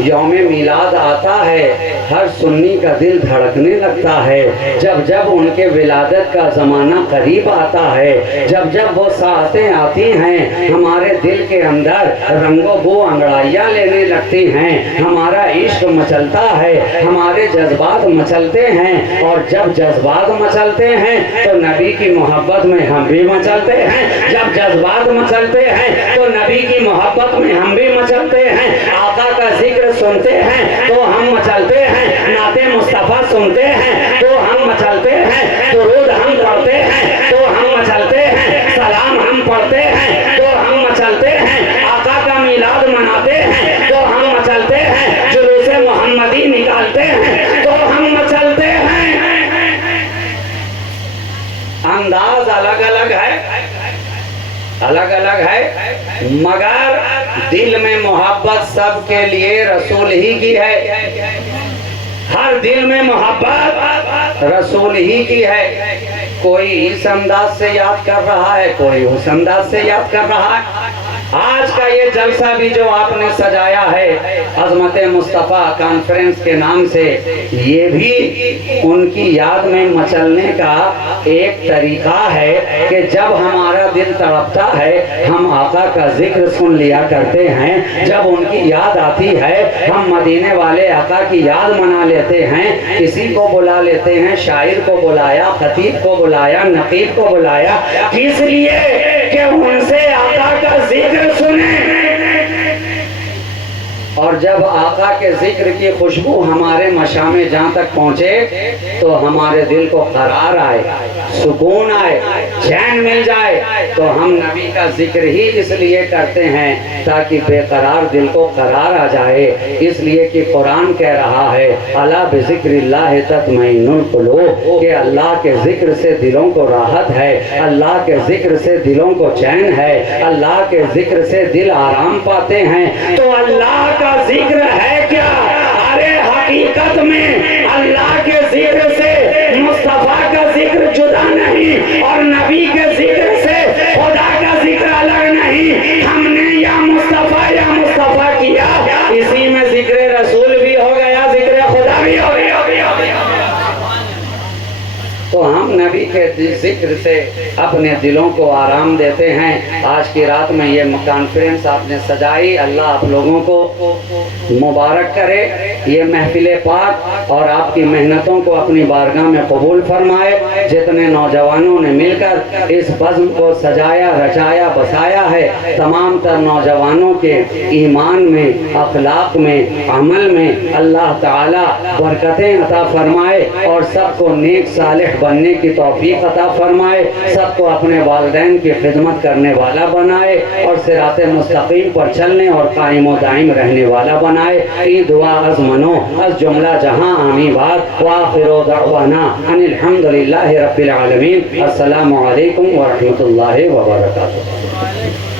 यौम मिलाद आता है हर सुन्नी का दिल धड़कने लगता है। जब जब उनके विलादत का ज़माना करीब आता है, जब जब वो साहतें आती हैं हमारे दिल के अंदर रंगो बो अंगड़ाइयाँ लेने लगती हैं, हमारा इश्क मचलता है, हमारे जज्बात मचलते हैं। और जब जज्बात मचलते हैं तो नबी की मोहब्बत में हम भी मचलते हैं। जब जज्बात मचलते हैं तो नबी की मोहब्बत में हम भी मचलते हैं। आका का जिक्र सुनते हैं तो हम मचलते हैं, नाते मुस्तफ़ा सुनते हैं तो हम मचलते हैं, दुरूद हम पढ़ते हैं तो हम मचलते हैं, सलाम हम पढ़ते हैं तो हम मचलते हैं, आका का मिलाद मनाते हैं तो हम मचलते हैं, जुलूसे मोहम्मदी निकालते हैं तो हम मचलते हैं। अंदाज अलग अलग है, अलग अलग है, मगर दिल में मोहब्बत सबके लिए रसूल ही की है। हर दिल में मोहब्बत रसूल ही की है। कोई इस अंदाज से याद कर रहा है, कोई उस अंदाज से याद कर रहा है। आज का ये जलसा भी जो आपने सजाया है अज़मत मुस्तफ़ा कॉन्फ्रेंस के नाम से, ये भी उनकी याद में मचलने का एक तरीका है कि जब हमारा दिल तड़पता है हम आका का जिक्र सुन लिया करते हैं। जब उनकी याद आती है हम मदीने वाले आका की याद मना लेते हैं। किसी को बुला लेते हैं, शायर को बुलाया, खतीब को बुलाया, नकीब को बुलाया, किस लिए कि उनसे आका का जिक्र सुने। और जब आका के जिक्र की खुशबू हमारे मशामे जहाँ तक पहुँचे तो हमारे दिल को करार आए, सुकून आए, चैन मिल जाए। तो हम नबी का जिक्र ही इसलिए करते हैं ताकि बेकरार दिल को करार आ जाए। इसलिए कि कुरान कह रहा है अला बिज़िक्रिल्लाह तत्मइन्नुल कुलूब, कि अल्लाह के जिक्र से दिलों को राहत है, अल्लाह के जिक्र से दिलों को चैन है, अल्लाह के जिक्र से दिल आराम पाते हैं। तो अल्लाह का जिक्र है क्या? अरे हकीकत में अल्लाह के जिक्र से मुस्तफा का जिक्र जुदा नहीं और नबी के जिक्र से खुदा का जिक्र अलग नहीं। हमने या मुस्तफा किया, इसी में जिक्र रसूल भी हो गया, जिक्र खुदा भी हो गया। तो हम नबी के जिक्र से अपने दिलों को आराम देते हैं। आज की रात में ये कॉन्फ्रेंस आपने सजाई, अल्लाह आप लोगों को मुबारक करे। ये महफिल पाक और आपकी मेहनतों को अपनी बारगाह में कबूल फरमाए। जितने नौजवानों ने मिलकर इस बज़्म को सजाया, रचाया, बसाया है, तमाम तर नौजवानों के ईमान में, अखलाक में, अमल में अल्लाह ताला बरकतें अता फरमाए और सबको नेक सालिह बनने की तौफीक अता फरमाए, सबको अपने वालिदैन की खिदमत करने वाला बनाए और सिराते मुस्तकीम पर चलने और कायम व दाइम रहने वाला बनाए। ई दुआ अज़ मनो अज़ जुमला जहां आमी बात व आखिरु दअवाना अनिल हम्दुलिल्लाहि रब्बिल आलमीन। अस्सलामु अलैकुम व रहमतुल्लाहि व बरकातुहू।